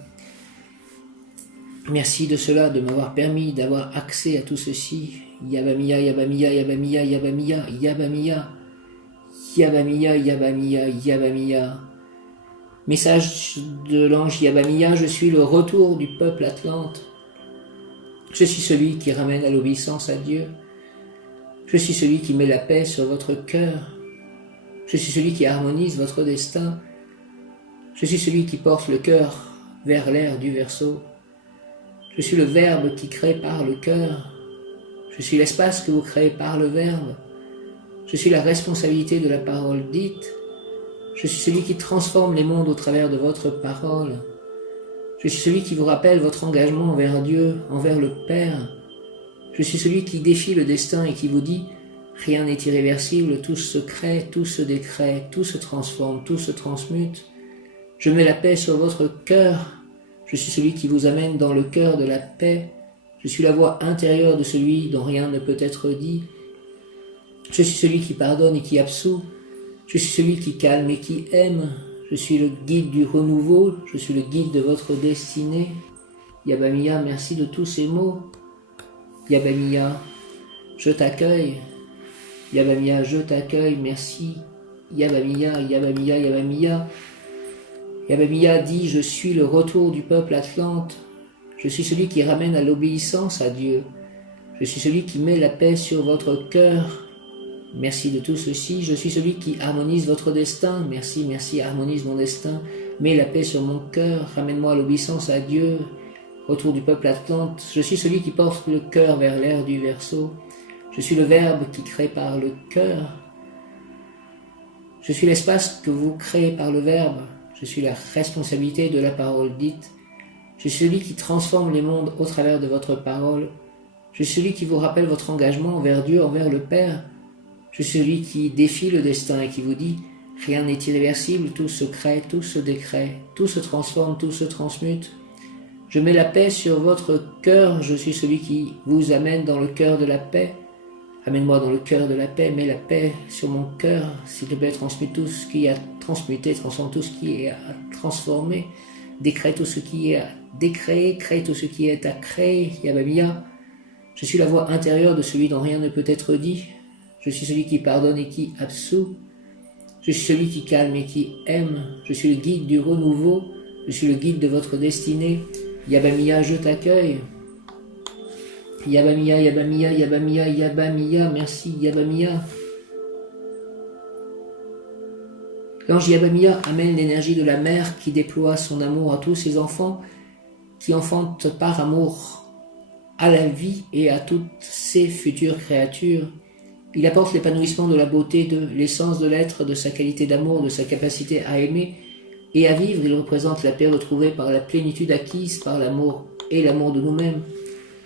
Merci de cela, de m'avoir permis d'avoir accès à tout ceci. Yabamia, Yabamia, Yabamia, Yabamia, Yabamia, Yabamia, Yabamia, Yabamia. Message de l'ange Yabamia, je suis le retour du peuple atlante. Je suis celui qui ramène à l'obéissance à Dieu. Je suis celui qui met la paix sur votre cœur. Je suis celui qui harmonise votre destin. Je suis celui qui porte le cœur vers l'air du Verseau. Je suis le Verbe qui crée par le cœur. Je suis l'espace que vous créez par le Verbe. Je suis la responsabilité de la parole dite. Je suis celui qui transforme les mondes au travers de votre parole. Je suis celui qui vous rappelle votre engagement envers Dieu, envers le Père. Je suis celui qui défie le destin et qui vous dit « Rien n'est irréversible, tout se crée, tout se décrète, tout se transforme, tout se transmute. Je mets la paix sur votre cœur. Je suis celui qui vous amène dans le cœur de la paix. Je suis la voix intérieure de celui dont rien ne peut être dit. Je suis celui qui pardonne et qui absout. Je suis celui qui calme et qui aime. Je suis le guide du renouveau. Je suis le guide de votre destinée. Yabamia, merci de tous ces mots. Yabamia, je t'accueille. Yabamia, je t'accueille, merci. Yabamia, Yabamia, Yabamia. Yabamia dit, je suis le retour du peuple atlante. Je suis celui qui ramène à l'obéissance à Dieu. Je suis celui qui met la paix sur votre cœur. Merci de tout ceci. Je suis celui qui harmonise votre destin. Merci, merci, harmonise mon destin. Mets la paix sur mon cœur. Ramène-moi à l'obéissance à Dieu. Retour du peuple atlante. Je suis celui qui porte le cœur vers l'air du Verseau. Je suis le Verbe qui crée par le cœur. Je suis l'espace que vous créez par le Verbe. Je suis la responsabilité de la parole dite. Je suis celui qui transforme les mondes au travers de votre parole. Je suis celui qui vous rappelle votre engagement envers Dieu, envers le Père. Je suis celui qui défie le destin et qui vous dit « Rien n'est irréversible, tout se crée, tout se décrète, tout se transforme, tout se transmute. » Je mets la paix sur votre cœur, je suis celui qui vous amène dans le cœur de la paix. Amène-moi dans le cœur de la paix, mets la paix sur mon cœur, s'il te plaît, transmute tout ce qui est à transmuter, transforme tout ce qui est à transformer, décrète tout ce qui est à décréer, crée tout ce qui est à créer, Yabamia. Je suis la voix intérieure de celui dont rien ne peut être dit. Je suis celui qui pardonne et qui absout. Je suis celui qui calme et qui aime. Je suis le guide du renouveau. Je suis le guide de votre destinée. Yabamiya, je t'accueille. Yabamiya, Yabamiya, Yabamiya, Yabamiya, merci Yabamiya. L'ange Yabamiya amène l'énergie de la mère qui déploie son amour à tous ses enfants, qui enfantent par amour à la vie et à toutes ses futures créatures. Il apporte l'épanouissement de la beauté, de l'essence de l'être, de sa qualité d'amour, de sa capacité à aimer et à vivre. Il représente la paix retrouvée par la plénitude acquise par l'amour et l'amour de nous-mêmes.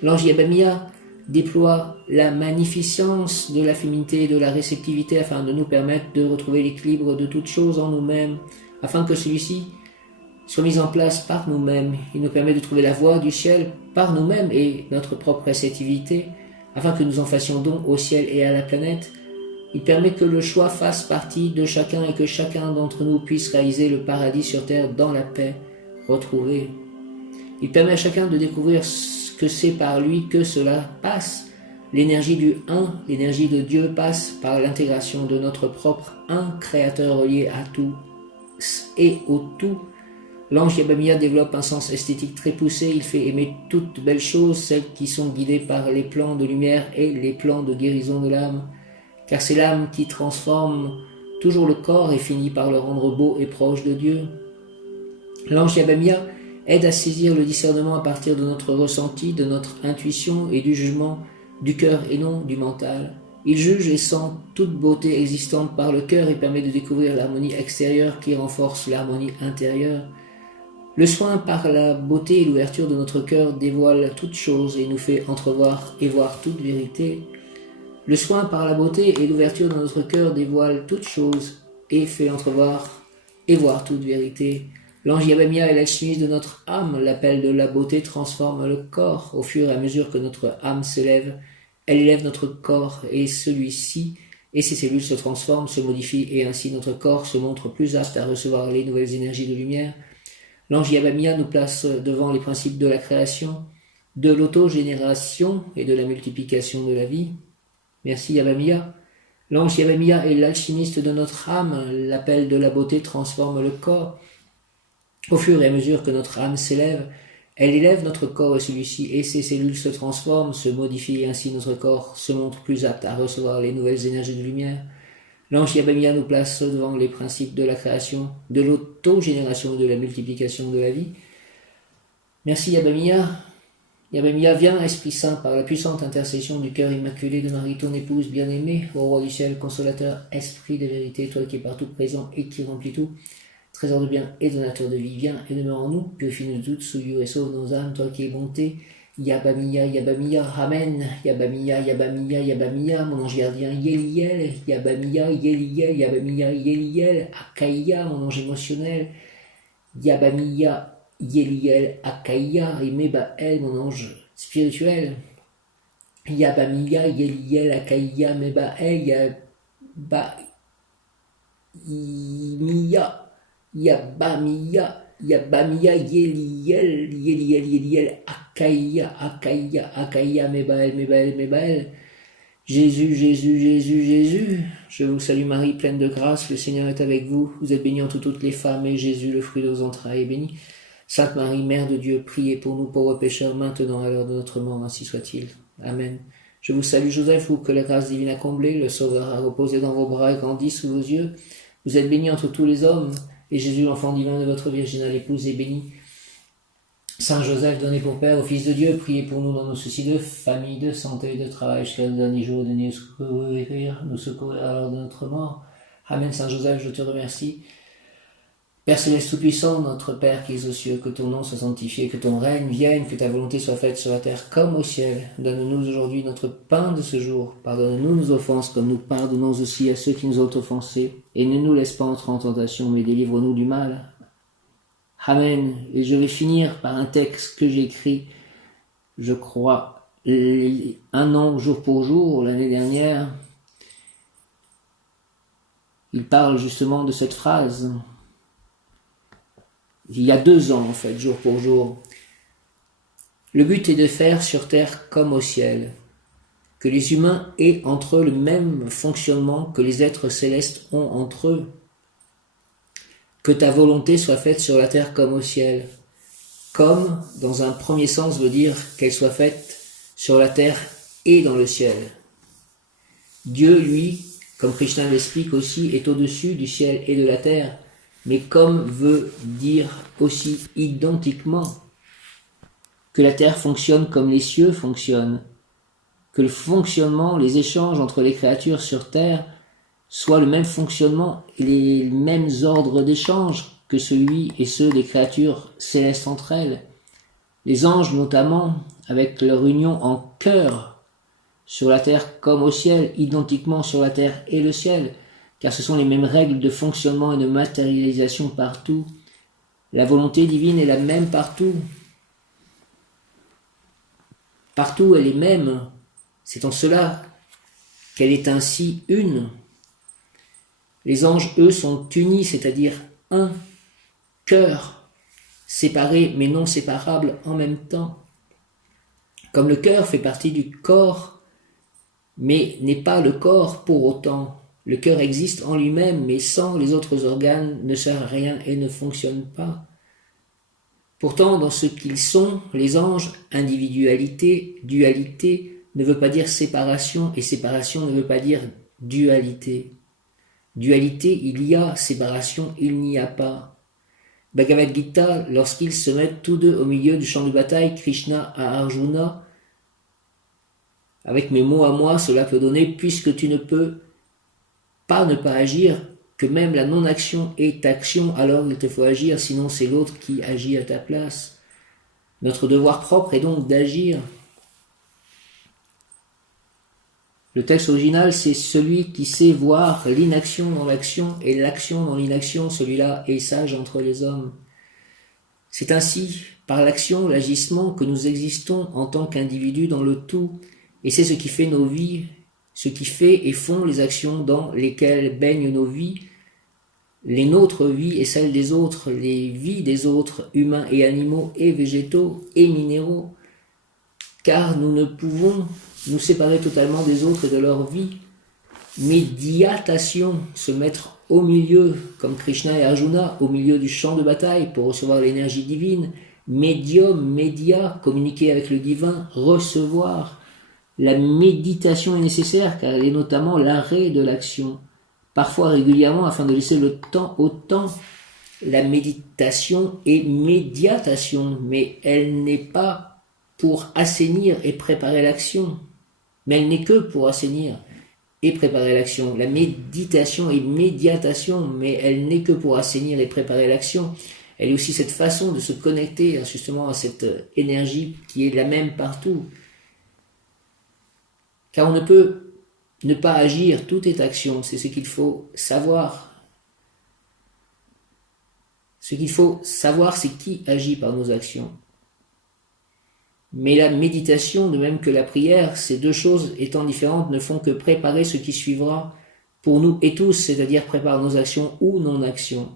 L'ange Yabamiya déploie la magnificence de la féminité et de la réceptivité afin de nous permettre de retrouver l'équilibre de toutes choses en nous-mêmes, afin que celui-ci soit mis en place par nous-mêmes. Il nous permet de trouver la voie du ciel par nous-mêmes et notre propre réceptivité, afin que nous en fassions don au ciel et à la planète. Il permet que le choix fasse partie de chacun et que chacun d'entre nous puisse réaliser le paradis sur terre dans la paix retrouvée. Il permet à chacun de découvrir ce que c'est par lui que cela passe. L'énergie du Un, l'énergie de Dieu passe par l'intégration de notre propre Un créateur relié à tout et au tout. L'ange Yabamiya développe un sens esthétique très poussé. Il fait aimer toutes belles choses, celles qui sont guidées par les plans de lumière et les plans de guérison de l'âme. Car c'est l'âme qui transforme toujours le corps et finit par le rendre beau et proche de Dieu. L'ange Yabamiya aide à saisir le discernement à partir de notre ressenti, de notre intuition et du jugement du cœur et non du mental. Il juge et sent toute beauté existante par le cœur et permet de découvrir l'harmonie extérieure qui renforce l'harmonie intérieure. Le soin par la beauté et l'ouverture de notre cœur dévoile toute chose et nous fait entrevoir et voir toute vérité. Le soin par la beauté et l'ouverture de notre cœur dévoile toute chose et fait entrevoir et voir toute vérité. L'ange Yabamiya est l'alchimiste de notre âme. L'appel de la beauté transforme le corps. Au fur et à mesure que notre âme s'élève, elle élève notre corps et celui-ci et ses cellules se transforment, se modifient et ainsi notre corps se montre plus apte à recevoir les nouvelles énergies de lumière. L'ange Yabamiya nous place devant les principes de la création, de l'autogénération et de la multiplication de la vie. Merci Yabamiya. L'ange Yabamiya est l'alchimiste de notre âme. L'appel de la beauté transforme le corps. Au fur et à mesure que notre âme s'élève, elle élève notre corps et celui-ci et ses cellules se transforment, se modifient et ainsi notre corps se montre plus apte à recevoir les nouvelles énergies de lumière. L'ange Yabamiya nous place devant les principes de la création, de l'autogénération et de la multiplication de la vie. Merci Yabamiya. Yabamiya, viens, Esprit Saint, par la puissante intercession du cœur immaculé de Marie, ton épouse bien-aimée, ô roi du ciel, consolateur, esprit de vérité, toi qui es partout présent et qui remplis tout, trésor de bien et donateur de vie, viens et demeure en nous, purifie-nous de doute, souillure et sauve nos âmes, toi qui es bonté. Yabamiya, Yabamiya, Amen. Yabamiya, Yabamiya, Yabamiya, mon ange gardien, Yeliel. Yabamiya, Yeliel, Yabamiya, Yeliel, Akaïa, mon ange émotionnel. Yabamiya, Yeliel, Akaïa, et Mebael, mon ange spirituel. Yabamiya, Yeliel, Akaïa, Mebael, Yabamiya, Yabamiya, Yeliel, Yeliel, Yeliel, Akaïa, Akaïa, Akaïa, Mebael, Mebael, Mebael. Jésus, Jésus, Jésus, Jésus. Je vous salue Marie, pleine de grâce, le Seigneur est avec vous. Vous êtes bénie entre toutes les femmes, et Jésus, le fruit de vos entrailles, est béni. Sainte Marie, Mère de Dieu, priez pour nous pauvres pécheurs, maintenant et à l'heure de notre mort, ainsi soit-il. Amen. Je vous salue Joseph, vous que la grâce divine a comblé, le Sauveur a reposé dans vos bras et grandi sous vos yeux. Vous êtes bénie entre tous les hommes, et Jésus, l'enfant divin de votre virginale épouse, est béni. Saint Joseph, donné pour Père au Fils de Dieu, priez pour nous dans nos soucis de famille, de santé, de travail, jusqu'à le dernier jour, de nous secourir à l'heure de notre mort. Amen. Saint Joseph, je te remercie. Père céleste tout-puissant, notre Père qui es aux cieux, que ton nom soit sanctifié, que ton règne vienne, que ta volonté soit faite sur la terre comme au ciel. Donne-nous aujourd'hui notre pain de ce jour. Pardonne-nous nos offenses comme nous pardonnons aussi à ceux qui nous ont offensés. Et ne nous laisse pas entrer en tentation, mais délivre-nous du mal. Amen. Et je vais finir par un texte que j'ai écrit, je crois, 1 an jour pour jour, l'année dernière. Il parle justement de cette phrase. Il y a 2 ans, en fait, jour pour jour. Le but est de faire sur terre comme au ciel. que les humains aient entre eux le même fonctionnement que les êtres célestes ont entre eux. Que ta volonté soit faite sur la terre comme au ciel. Comme, dans un premier sens, veut dire qu'elle soit faite sur la terre et dans le ciel. Dieu, lui, comme Krishna l'explique aussi, est au-dessus du ciel et de la terre, mais comme veut dire aussi identiquement que la terre fonctionne comme les cieux fonctionnent, que le fonctionnement, les échanges entre les créatures sur terre soient le même fonctionnement et les mêmes ordres d'échange que celui et ceux des créatures célestes entre elles. Les anges notamment, avec leur union en cœur, sur la terre comme au ciel, identiquement sur la terre et le ciel, car ce sont les mêmes règles de fonctionnement et de matérialisation partout. La volonté divine est la même partout. Partout elle est même. C'est en cela qu'elle est ainsi une. Les anges, eux, sont unis, c'est-à-dire un cœur, séparés mais non séparables en même temps. Comme le cœur fait partie du corps, mais n'est pas le corps pour autant. Le cœur existe en lui-même, mais sans les autres organes ne sert à rien et ne fonctionne pas. Pourtant, dans ce qu'ils sont, les anges, individualité, dualité, ne veut pas dire séparation, et séparation ne veut pas dire dualité. Dualité, il y a, séparation, il n'y a pas. Bhagavad Gita, lorsqu'ils se mettent tous deux au milieu du champ de bataille, Krishna à Arjuna, avec mes mots à moi, cela peut donner, puisque tu ne peux pas ne pas agir, que même la non-action est action, alors il te faut agir, sinon c'est l'autre qui agit à ta place. Notre devoir propre est donc d'agir. Le texte original, c'est celui qui sait voir l'inaction dans l'action et l'action dans l'inaction, celui-là est sage entre les hommes. C'est ainsi, par l'action, l'agissement, que nous existons en tant qu'individus dans le tout, et c'est ce qui fait nos vies, ce qui fait et font les actions dans lesquelles baignent nos vies, les nôtres vies et celles des autres, les vies des autres, humains et animaux et végétaux et minéraux, car nous ne pouvons nous séparer totalement des autres et de leur vie. Médiatation, se mettre au milieu, comme Krishna et Arjuna, au milieu du champ de bataille pour recevoir l'énergie divine. Médium, média, communiquer avec le divin, recevoir. La méditation est nécessaire car elle est notamment l'arrêt de l'action, parfois régulièrement afin de laisser le temps au temps. La méditation est médiatation, mais elle n'est pas pour assainir et préparer l'action, mais elle n'est que pour assainir et préparer l'action. La méditation est médiatation, mais elle n'est que pour assainir et préparer l'action. Elle est aussi cette façon de se connecter justement à cette énergie qui est la même partout. Car on ne peut ne pas agir, tout est action, c'est ce qu'il faut savoir. Ce qu'il faut savoir, c'est qui agit par nos actions. Mais la méditation, de même que la prière, ces deux choses étant différentes, ne font que préparer ce qui suivra pour nous et tous, c'est-à-dire préparer nos actions ou non-actions.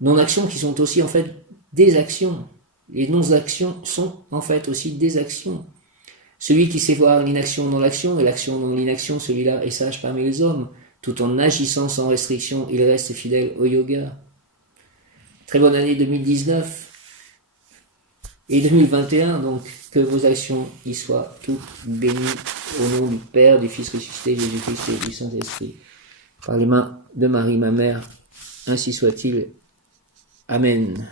Non-actions qui sont aussi en fait des actions. Les non-actions sont en fait aussi des actions. Celui qui sait voir l'inaction dans l'action et l'action dans l'inaction, celui-là est sage parmi les hommes. Tout en agissant sans restriction, il reste fidèle au yoga. Très bonne année 2019 et 2021, donc que vos actions y soient toutes bénies au nom du Père, du Fils ressuscité, Jésus-Christ et du Saint-Esprit. Par les mains de Marie, ma mère, ainsi soit-il. Amen.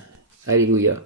Alléluia.